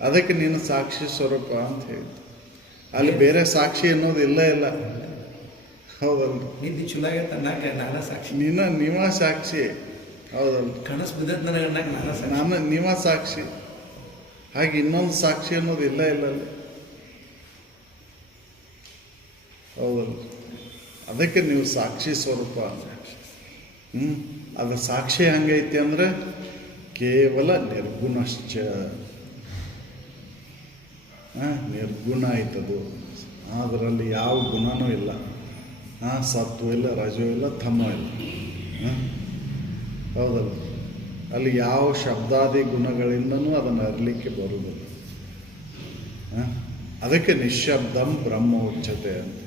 ಅದಕ್ಕೆ ನೀನು ಸಾಕ್ಷಿ ಸ್ವರೂಪ ಅಂತ ಹೇಳಿ ಅಲ್ಲಿ ಬೇರೆ ಸಾಕ್ಷಿ ಅನ್ನೋದು ಇಲ್ಲ ಹೌದಲ್ರಿ ನಿದ್ದೆ ಚಲೋ ಆಗೈತೆ ಅನ್ನಕ್ಕೆ ನಾನ ಸಾಕ್ಷಿ ನೀವ ಸಾಕ್ಷಿ ಹೌದಲ್ರಿ ಕನಸು ಬಿದ್ದದ್ ನನಗೆ ಅನ್ನಕ್ಕೆ ನಾನ ಸಾಕ್ಷಿ ನೀವ ಸಾಕ್ಷಿ ಹಾಗೆ ಇನ್ನೊಂದು ಸಾಕ್ಷಿ ಅನ್ನೋದು ಇಲ್ಲ ಅಲ್ಲಿ ಹೌದಲ್ಲ ಅದಕ್ಕೆ ನೀವು ಸಾಕ್ಷಿ ಸ್ವರೂಪ ಅದು ಸಾಕ್ಷಿ ಹಂಗೈತಿ ಅಂದ್ರೆ ಕೇವಲ ನಿರ್ಗುಣಶ್ಚ ನಿರ್ಗುಣ ಆಯ್ತದು ಅದರಲ್ಲಿ ಯಾವ ಗುಣನೂ ಇಲ್ಲ ಸತ್ವ ಇಲ್ಲ ರಜೋ ಇಲ್ಲ ತಮ ಇಲ್ಲ ಹೌದಲ್ಲ ಅಲ್ಲಿ ಯಾವ ಶಬ್ದಾದಿ ಗುಣಗಳಿಂದನೂ ಅದನ್ನು ಅರಿಲಿಕ್ಕೆ ಬರುವುದಿಲ್ಲ ಅದಕ್ಕೆ ನಿಶ್ಶಬ್ದಂ ಬ್ರಹ್ಮ ಉಚ್ಯತೆ ಅಂತ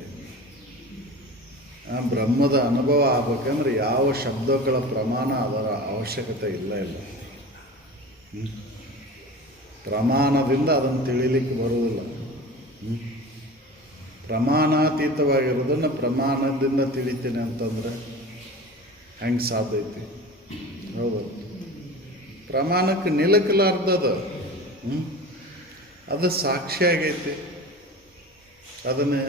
ಬ್ರಹ್ಮದ ಅನುಭವ ಆಗ್ಬೇಕಂದ್ರೆ ಯಾವ ಶಬ್ದಗಳ ಪ್ರಮಾಣ ಅದರ ಅವಶ್ಯಕತೆ ಇಲ್ಲ ಪ್ರಮಾಣದಿಂದ ಅದನ್ನು ತಿಳಿಲಿಕ್ಕೆ ಬರುವುದಿಲ್ಲ ಪ್ರಮಾಣಾತೀತವಾಗಿರೋದನ್ನು ಪ್ರಮಾಣದಿಂದ ತಿಳಿತೀನಿ ಅಂತಂದರೆ ಹೆಂಗೆ ಸಾಧ್ಯ ಐತಿ ಹೌದು ಪ್ರಮಾಣಕ್ಕೆ ನಿಲಕಲಾರ್ದದ ಅದು ಸಾಕ್ಷಿ ಆಗೈತಿ ಅದನ್ನು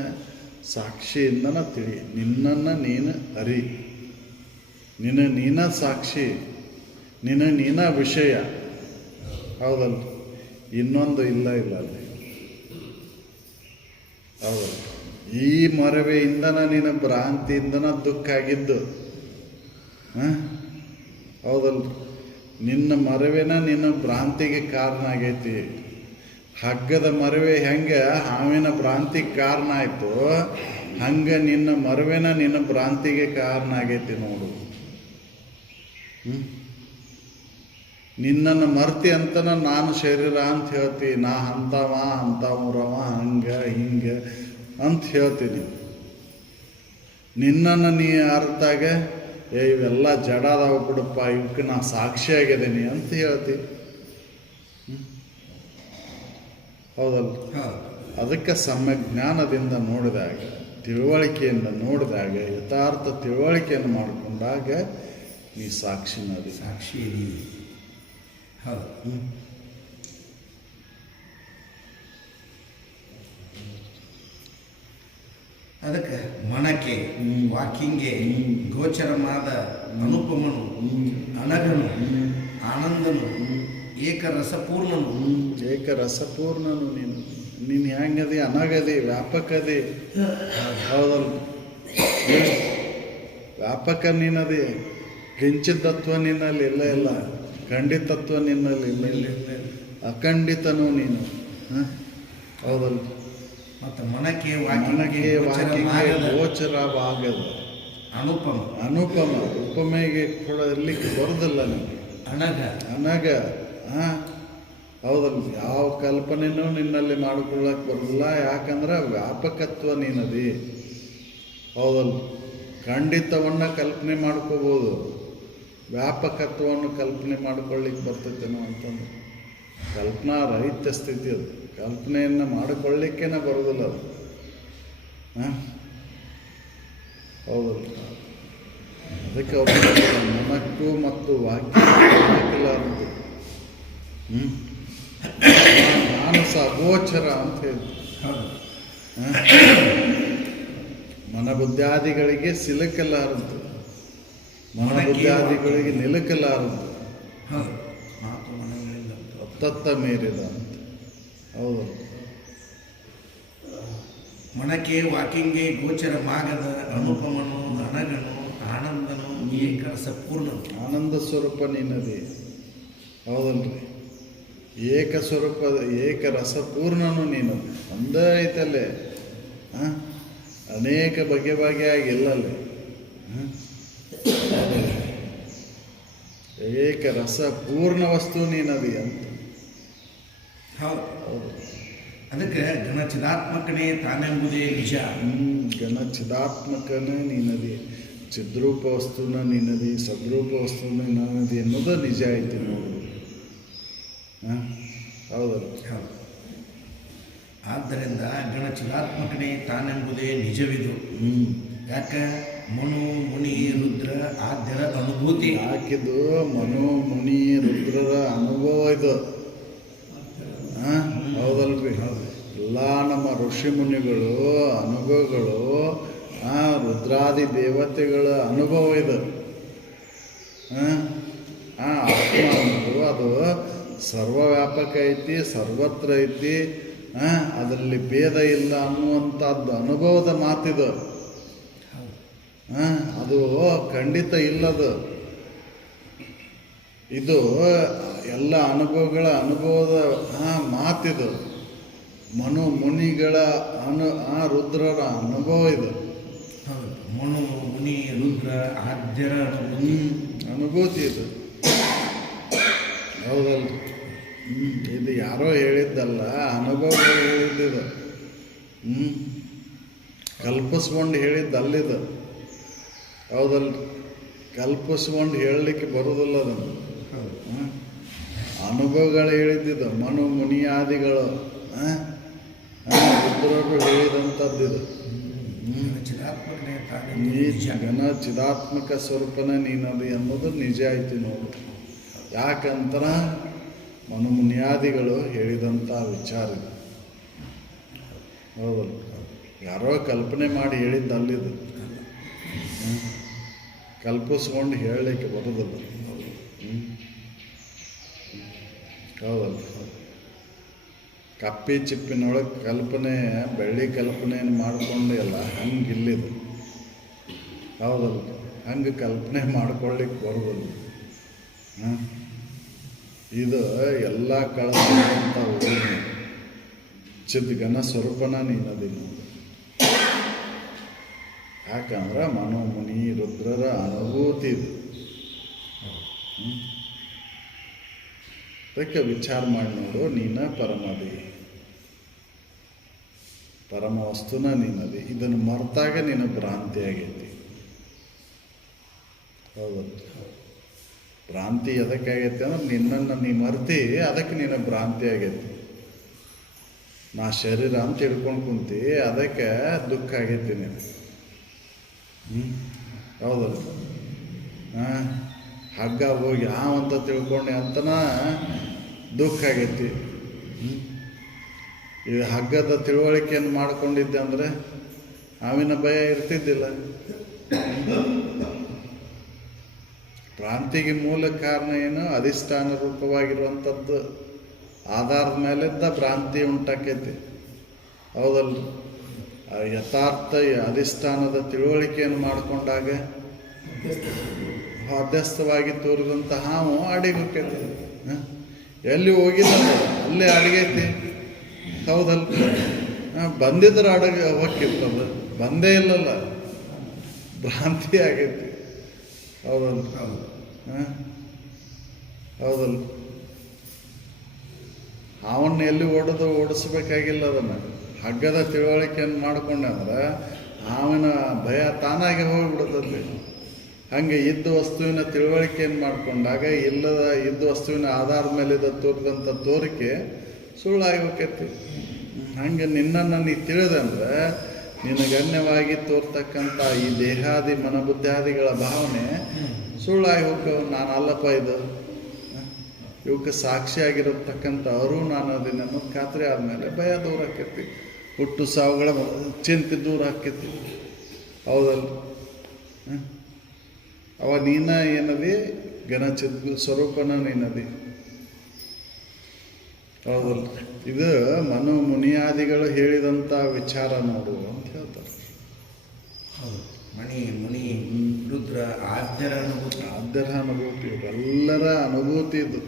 ಸಾಕ್ಷಿಯಿಂದನ ತಿಳಿ ನಿನ್ನನ್ನು ನೀನು ಅರಿ ನೀನ ಸಾಕ್ಷಿ ನೀನ ವಿಷಯ ಹೌದಲ್ಲ ಇನ್ನೊಂದು ಇಲ್ಲ ಅಲ್ಲಿ ಹೌದಲ್ಲ ಈ ಮರವೆಯಿಂದನ ನಿನ್ನ ಭ್ರಾಂತಿಯಿಂದನ ದುಃಖ ಆಗಿದ್ದು ಹೌದಲ್ಲ ನಿನ್ನ ಮರವೆನ ನಿನ್ನ ಭ್ರಾಂತಿಗೆ ಕಾರಣ ಆಗೈತಿ ಹಗ್ಗದ ಮರವೆ ಹೆಂಗೆ ಹಾವಿನ ಭ್ರಾಂತಿಗೆ ಕಾರಣ ಆಯಿತು ಹಂಗೆ ನಿನ್ನ ಮರವೆನ ನಿನ್ನ ಭ್ರಾಂತಿಗೆ ಕಾರಣ ಆಗೈತಿ ನೋಡು ನಿನ್ನನ್ನು ಮರ್ತಿ ಅಂತನ ನಾನು ಶರೀರ ಅಂತ ಹೇಳ್ತಿ ನಾ ಅಂತವರವ ಹಂಗೆ ಹಿಂಗೆ ಅಂತ ಹೇಳ್ತೀನಿ ನಿನ್ನನ್ನು ನೀ ಅರ್ಥಾಗ ಇವೆಲ್ಲ ಜಡಾದವ ಬಿಡಪ್ಪ ಇವಕ್ಕೆ ನಾ ಸಾಕ್ಷಿಯಾಗಿದ್ದೀನಿ ಅಂತ ಹೇಳ್ತಿ ಹೌದಲ್ಲ ಅದಕ್ಕೆ ಸಮ್ಯಕ್ ಜ್ಞಾನದಿಂದ ನೋಡಿದಾಗ ತಿಳುವಳಿಕೆಯಿಂದ ನೋಡಿದಾಗ ಯಥಾರ್ಥ ತಿಳುವಳಿಕೆಯನ್ನು ಮಾಡಿಕೊಂಡಾಗ ನೀ ಸಾಕ್ಷಿನದಿ ಸಾಕ್ಷಿ ಹೌದು ಅದಕ್ಕೆ ಮನಕ್ಕೆ ವಾಕಿಂಗೆ ಗೋಚರವಾದ ಅನುಪಮನು ಅನಗನು ಆನಂದನು ಏಕರಸಪೂರ್ಣನು ಏಕರಸಪೂರ್ಣನು ನೀನು ಹೆಂಗದಿ ಅನಗದಿ ವ್ಯಾಪಕದಿ ಹೌದಲ್ಲ ವ್ಯಾಪಕ ನೀನದಿ ಕಿಂಚಿತತ್ವ ನಿನ್ನಲ್ಲಿ ಇಲ್ಲ ಖಂಡಿತತ್ವ ನಿನ್ನಲ್ಲಿ ಇಲ್ಲ ಅಖಂಡಿತನು ನೀನು ಹೌದಲ್ಲ ಮತ್ತು ಮನಕ್ಕೆ ಗೋಚರವಾಗದ ಅನುಪಮ ಉಪಮೆಗೆ ಕೂಡ ಇರ್ಲಿಕ್ಕೆ ಬರೋದಿಲ್ಲ ನಿಮಗೆ ಅನಗ ಹೌದಲ್ಲ ಯಾವ ಕಲ್ಪನೆನೂ ನಿನ್ನಲ್ಲಿ ಮಾಡಿಕೊಳ್ಳಕ್ಕೆ ಬರೋದಿಲ್ಲ ಯಾಕಂದ್ರೆ ವ್ಯಾಪಕತ್ವ ನೀನದಿ ಹೌದಲ್ಲ ಖಂಡಿತವನ್ನು ಕಲ್ಪನೆ ಮಾಡ್ಕೋಬೋದು ವ್ಯಾಪಕತ್ವವನ್ನು ಕಲ್ಪನೆ ಮಾಡ್ಕೊಳ್ಳಿಕ್ಕೆ ಬರ್ತೈತೇನೋ ಅಂತಂದ್ರೆ ಕಲ್ಪನಾ ರಹಿತ ಸ್ಥಿತಿ ಅದು ಕಲ್ಪನೆಯನ್ನು ಮಾಡಿಕೊಳ್ಳಿಕ್ಕೇನೆ ಬರೋದಿಲ್ಲ ಅದು ಹೌದಲ್ಲ ಅದಕ್ಕೆ ಅವರು ಮನಕ್ಕೂ ಮತ್ತು ವಾಕ್ಯ ಮಾನಸ ಅಗೋಚರ ಅಂತ ಹೇಳಿ ಹೌದು ಮನಬುದ್ಧಾದಿಗಳಿಗೆ ಸಿಲುಕಲಾರದ್ದು, ಮನಬುದ್ಧಾದಿಗಳಿಗೆ ನಿಲುಕಲಾರದ್ದು, ಹೌದು ಮಾತು ಮನಗಳಿಂದ ತತ್ತ ಮೀರಿದ ಅಂತ. ಹೌದು, ಮನಕ್ಕೆ ವಾಕಿಂಗ್ಗೆ ಗೋಚರಮಾಗದ ಅನುಪಮನು ಅನಗನು ಆನಂದನು ಏಕರಸ ಪೂರ್ಣನು. ಆನಂದ ಸ್ವರೂಪ ನೀನದಿ. ಹೌದಲ್ರಿ, ಏಕ ಸ್ವರೂಪ ಏಕ ರಸಪೂರ್ಣನು ನೀನು. ಒಂದೇ ಐತಲ್ಲೇ, ಅನೇಕ ಬಗೆ ಬಗೆಯಾಗಿಲ್ಲಲ್ಲಿ. ಏಕ ರಸ ಪೂರ್ಣ ವಸ್ತು ನೀನದಿ ಅಂತ. ಹೌದು ಹೌದು, ಅದಕ್ಕೆ ಗಣ ಚಿದಾತ್ಮಕನೇ ತಾನೆಂಬುದೇ ನಿಜ. ಗಣ ಚಿದಾತ್ಮಕನೇ ನೀನದಿ, ಚಿದ್ರೂಪ ವಸ್ತುನ ನೀನದಿ, ಸದ್ರೂಪ ವಸ್ತುನ ನೀನದಿ ಅನ್ನೋದು ನಿಜ ಐತಿ ನೋಡು. ಹೌದಲ್ಲ. ಹೌದು, ಆದ್ದರಿಂದ ಗಣ ಚಿದಾತ್ಮಕನೇ ತಾನೆಂಬುದೇ ನಿಜವಿದು. ಯಾಕೆ ಮನು ಮುನಿ ರುದ್ರ ಆದ್ಯರ ಅನುಭೂತಿ. ಯಾಕಿದು ಮನು ಮುನಿ ರುದ್ರರ ಅನುಭವ ಇದು. ಹೌದಲ್ರಿ, ಎಲ್ಲ ನಮ್ಮ ಋಷಿ ಮುನಿಗಳು ಅನುಭವಗಳು, ರುದ್ರಾದಿ ದೇವತೆಗಳ ಅನುಭವ ಇದು. ಆತ್ಮ ಅನ್ನೋದು ಅದು ಸರ್ವವ್ಯಾಪಕ ಐತಿ, ಸರ್ವತ್ರ ಐತಿ, ಅದರಲ್ಲಿ ಭೇದ ಇಲ್ಲ ಅನ್ನುವಂಥದ್ದು ಅನುಭವದ ಮಾತಿದು. ಅದು ಖಂಡಿತ ಇಲ್ಲದು. ಇದು ಎಲ್ಲ ಅನುಭವಗಳ ಅನುಭವದ ಮಾತಿದು. ಮನು ಮುನಿಗಳ ರುದ್ರರ ಅನುಭವ ಇದು. ಹೌದು, ಮನು ಮುನಿ ರುದ್ರ ಆದ್ಯರ ಅನುಭೂತಿ ಇದು. ಹೌದಲ್ರಿ, ಇದು ಯಾರೋ ಹೇಳಿದ್ದಲ್ಲ, ಅನುಭವಗಳು ಹೇಳಿದ್ದಿದು. ಕಲ್ಪಿಸ್ಕೊಂಡು ಹೇಳಿದ್ದಲ್ಲಿದು. ಹೌದಲ್ರಿ, ಕಲ್ಪಿಸ್ಕೊಂಡು ಹೇಳಲಿಕ್ಕೆ ಬರೋದಿಲ್ಲ ಅದನ್ನು. ಅನುಭವಗಳು ಹೇಳಿದ್ದಿದ್ದು, ಮನು ಮುನಿಯಾದಿಗಳು ರುದ್ರರು ಹೇಳಿದಂಥದ್ದಿದು. ಚಿದಾತ್ಮಕನೇ ನೀ ಗಣ ಚಿದಾತ್ಮಕ ಸ್ವರೂಪನ ನೀನದು ಅನ್ನೋದು ನಿಜ ಐತಿ ನೋಡು. ಯಾಕಂತರ ಮನು ಮುನಿಯಾದಿಗಳು ಹೇಳಿದಂಥ ವಿಚಾರ ಇದು. ಹೌದಲ್ಲ, ಯಾರೋ ಕಲ್ಪನೆ ಮಾಡಿ ಹೇಳಿದ್ದಲ್ಲಿದು. ಕಲ್ಪಿಸ್ಕೊಂಡು ಹೇಳಲಿಕ್ಕೆ ಬರೋದಿಲ್ಲ. ಹೌದಲ್ಲ, ಕಪ್ಪಿ ಚಿಪ್ಪಿನೊಳಗೆ ಕಲ್ಪನೆ, ಬೆಳ್ಳಿ ಕಲ್ಪನೆಯನ್ನು ಮಾಡಿಕೊಂಡು ಎಲ್ಲ ಹಂಗಿಲ್ಲಿದು. ಹೌದಲ್ಲ, ಹಂಗೆ ಕಲ್ಪನೆ ಮಾಡ್ಕೊಳ್ಳಿಕ್ಕೆ ಬರೋದಿಲ್ಲ. ಇದು ಎಲ್ಲ ಕಳೆದಂಥ ಉಳಿಮೆ ಚಿದ್ಗನ ಸ್ವರೂಪನ ನೀನದಿ. ಯಾಕಂದ್ರೆ ಮನು ಮುನಿ ರುದ್ರರ ಅನುಭೂತಿ ಇದು. ಅದಕ್ಕೆ ವಿಚಾರ ಮಾಡಿ ನೋಡು, ನೀನ ಪರಮದಿ, ಪರಮ ವಸ್ತುನ ನೀನದಿ. ಇದನ್ನು ಮರೆತಾಗ ನೀನು ಭ್ರಾಂತಿ ಆಗೈತಿ. ಹೌದು, ಭ್ರಾಂತಿ ಎದಕ್ಕಾಗೈತಿ ಅಂದ್ರೆ ನಿನ್ನನ್ನು ನೀ ಮರ್ತಿ, ಅದಕ್ಕೆ ನೀನು ಭ್ರಾಂತಿ ಆಗೈತಿ. ನಾ ಶರೀರ ಅಂತ ಹಿಡ್ಕೊಂಡು ಕುಂತಿ, ಅದಕ್ಕೆ ದುಃಖ ಆಗೈತಿ ನೀನು. ಹೌದಲ್ಲ, ಹಗ್ಗ ಹೋಗಿ ಅಂತ ತಿಳ್ಕೊಂಡೆ ಅಂತನ ದುಃಖ ಆಗೈತಿ. ಈ ಹಗ್ಗದ ತಿಳುವಳಿಕೆಯನ್ನು ಮಾಡ್ಕೊಂಡಿದ್ದೆ ಅಂದರೆ ಆವಿನ ಭಯ ಇರ್ತಿದ್ದಿಲ್ಲ. ಭ್ರಾಂತಿಗೆ ಮೂಲ ಕಾರಣ ಏನು? ಅಧಿಷ್ಠಾನ ರೂಪವಾಗಿರುವಂಥದ್ದು ಆಧಾರದ ಮೇಲಿದ್ದ ಭ್ರಾಂತಿ ಉಂಟಾಕೈತಿ. ಹೌದಲ್ರಿ, ಯಥಾರ್ಥ ಅಧಿಷ್ಠಾನದ ತಿಳುವಳಿಕೆಯನ್ನು ಮಾಡಿಕೊಂಡಾಗ ಮಧ್ಯಸ್ಥವಾಗಿ ತೋರಿದಂಥ ಹಾವು ಅಡಿಗೆ ಹೋಗ್ತೈತಿ. ಎಲ್ಲಿ ಹೋಗಿಲ್ಲ ಅಲ್ಲೇ ಅಡಿಗೈತಿ. ಹೌದಲ್ಲ, ಬಂದಿದ್ರೆ ಅಡಗೆ ಹೋಗಿರ್ತದ, ಬಂದೇ ಇಲ್ಲಲ್ಲ, ಭ್ರಾಂತಿ ಆಗೈತಿ. ಹೌದಲ್ಲ, ಹೌದಲ್ಲ, ಹಾವನ್ನು ಎಲ್ಲಿ ಓಡಿಸ್ಬೇಕಾಗಿಲ್ಲ. ಅದನ್ನು ಹಗ್ಗದ ತಿಳುವಳಿಕೆಯನ್ನು ಮಾಡ್ಕೊಂಡೆ ಅಂದ್ರೆ ಹಾವಿನ ಭಯ ತಾನಾಗೆ ಹೋಗಿಬಿಡ್ತದೆ. ಹಾಗೆ ಇದ್ದ ವಸ್ತುವಿನ ತಿಳುವಳಿಕೆಯನ್ನು ಮಾಡಿಕೊಂಡಾಗ ಇದ್ದ ವಸ್ತುವಿನ ಆಧಾರದ ಮೇಲೆ ತೋರಿದಂಥ ತೋರಿಕೆ ಸುಳ್ಳಾಗಿ ಹೋಗ್ತೈತಿ. ಹಾಗೆ ನಿನ್ನನ್ನು ನೀ ತಿಳಿದಂದ್ರೆ ನಿನ್ನ ಗಣ್ಯವಾಗಿ ತೋರ್ತಕ್ಕಂಥ ಈ ದೇಹಾದಿ ಮನಬುದ್ಧಾದಿಗಳ ಭಾವನೆ ಸುಳ್ಳಾಗಿ ಹೋಗ್ತವೆ. ನಾನು ಅಲ್ಲಪ್ಪ ಇದು ಇವಕ್ಕೆ ಸಾಕ್ಷಿಯಾಗಿರತಕ್ಕಂಥ ಅರು ನಾನು ಅದೀನಿ ಅನ್ನೋದು ಖಾತ್ರಿ ಆದಮೇಲೆ ಭಯ ದೂರ ಆಕೈತಿ, ಹುಟ್ಟು ಸಾವುಗಳ ಚಿಂತೆ ದೂರ ಆಕೈತಿ. ಹೌದಲ್ಲ? ಅವ ನೀನ ಏನದಿ, ಘನಚಿದ್ ಸ್ವರೂಪನ ನೀನದಿ. ಹೌದಲ್ಲ? ಇದು ಮನು ಮುನಿಯಾದಿಗಳು ಹೇಳಿದಂಥ ವಿಚಾರ ನೋಡು ಅಂತ ಹೇಳ್ತಾರೆ. ಹೌದು. ಮಣಿ ಮುನಿ ರುದ್ರ ಆದ್ಯರ ಅನುಭೂತಿ. ಆದ್ಯರ ಅನುಭೂತಿ, ಇವರೆಲ್ಲರ ಅನುಭೂತಿ ಇದು.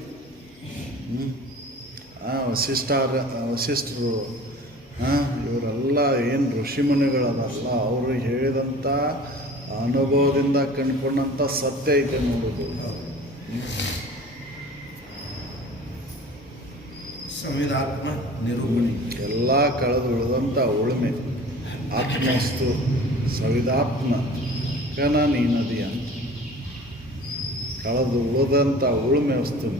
ವಸಿಷ್ಠರು ಇವರೆಲ್ಲ ಏನು ಋಷಿಮುನಿಗಳದಲ್ಲ, ಅವರು ಹೇಳಿದಂಥ ಅನುಭವದಿಂದ ಕಂಡುಕೊಂಡಂಥ ಸತ್ಯ ಐತೆ ನೋಡೋದು. ಸಂವಿಧಾತ್ಮ ನಿರೂಪಣೆ. ಎಲ್ಲ ಕಳೆದು ಉಳಿದಂಥ ಉಳುಮೆ ಆತ್ಮಸ್ತು ಸವಿದಾತ್ಮ ಕನ ನೀನದಿ ಅಂತ ಕಳೆದು ಉಳಿದಂಥ ಉಳುಮೆ ವಸ್ತು.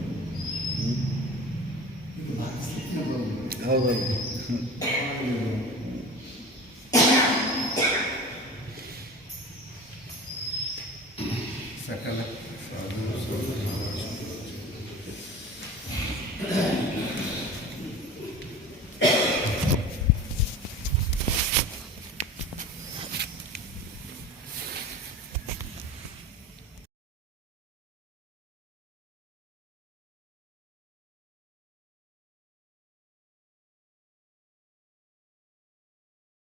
ಹೌದಲ್ಲ? ಸಕಲ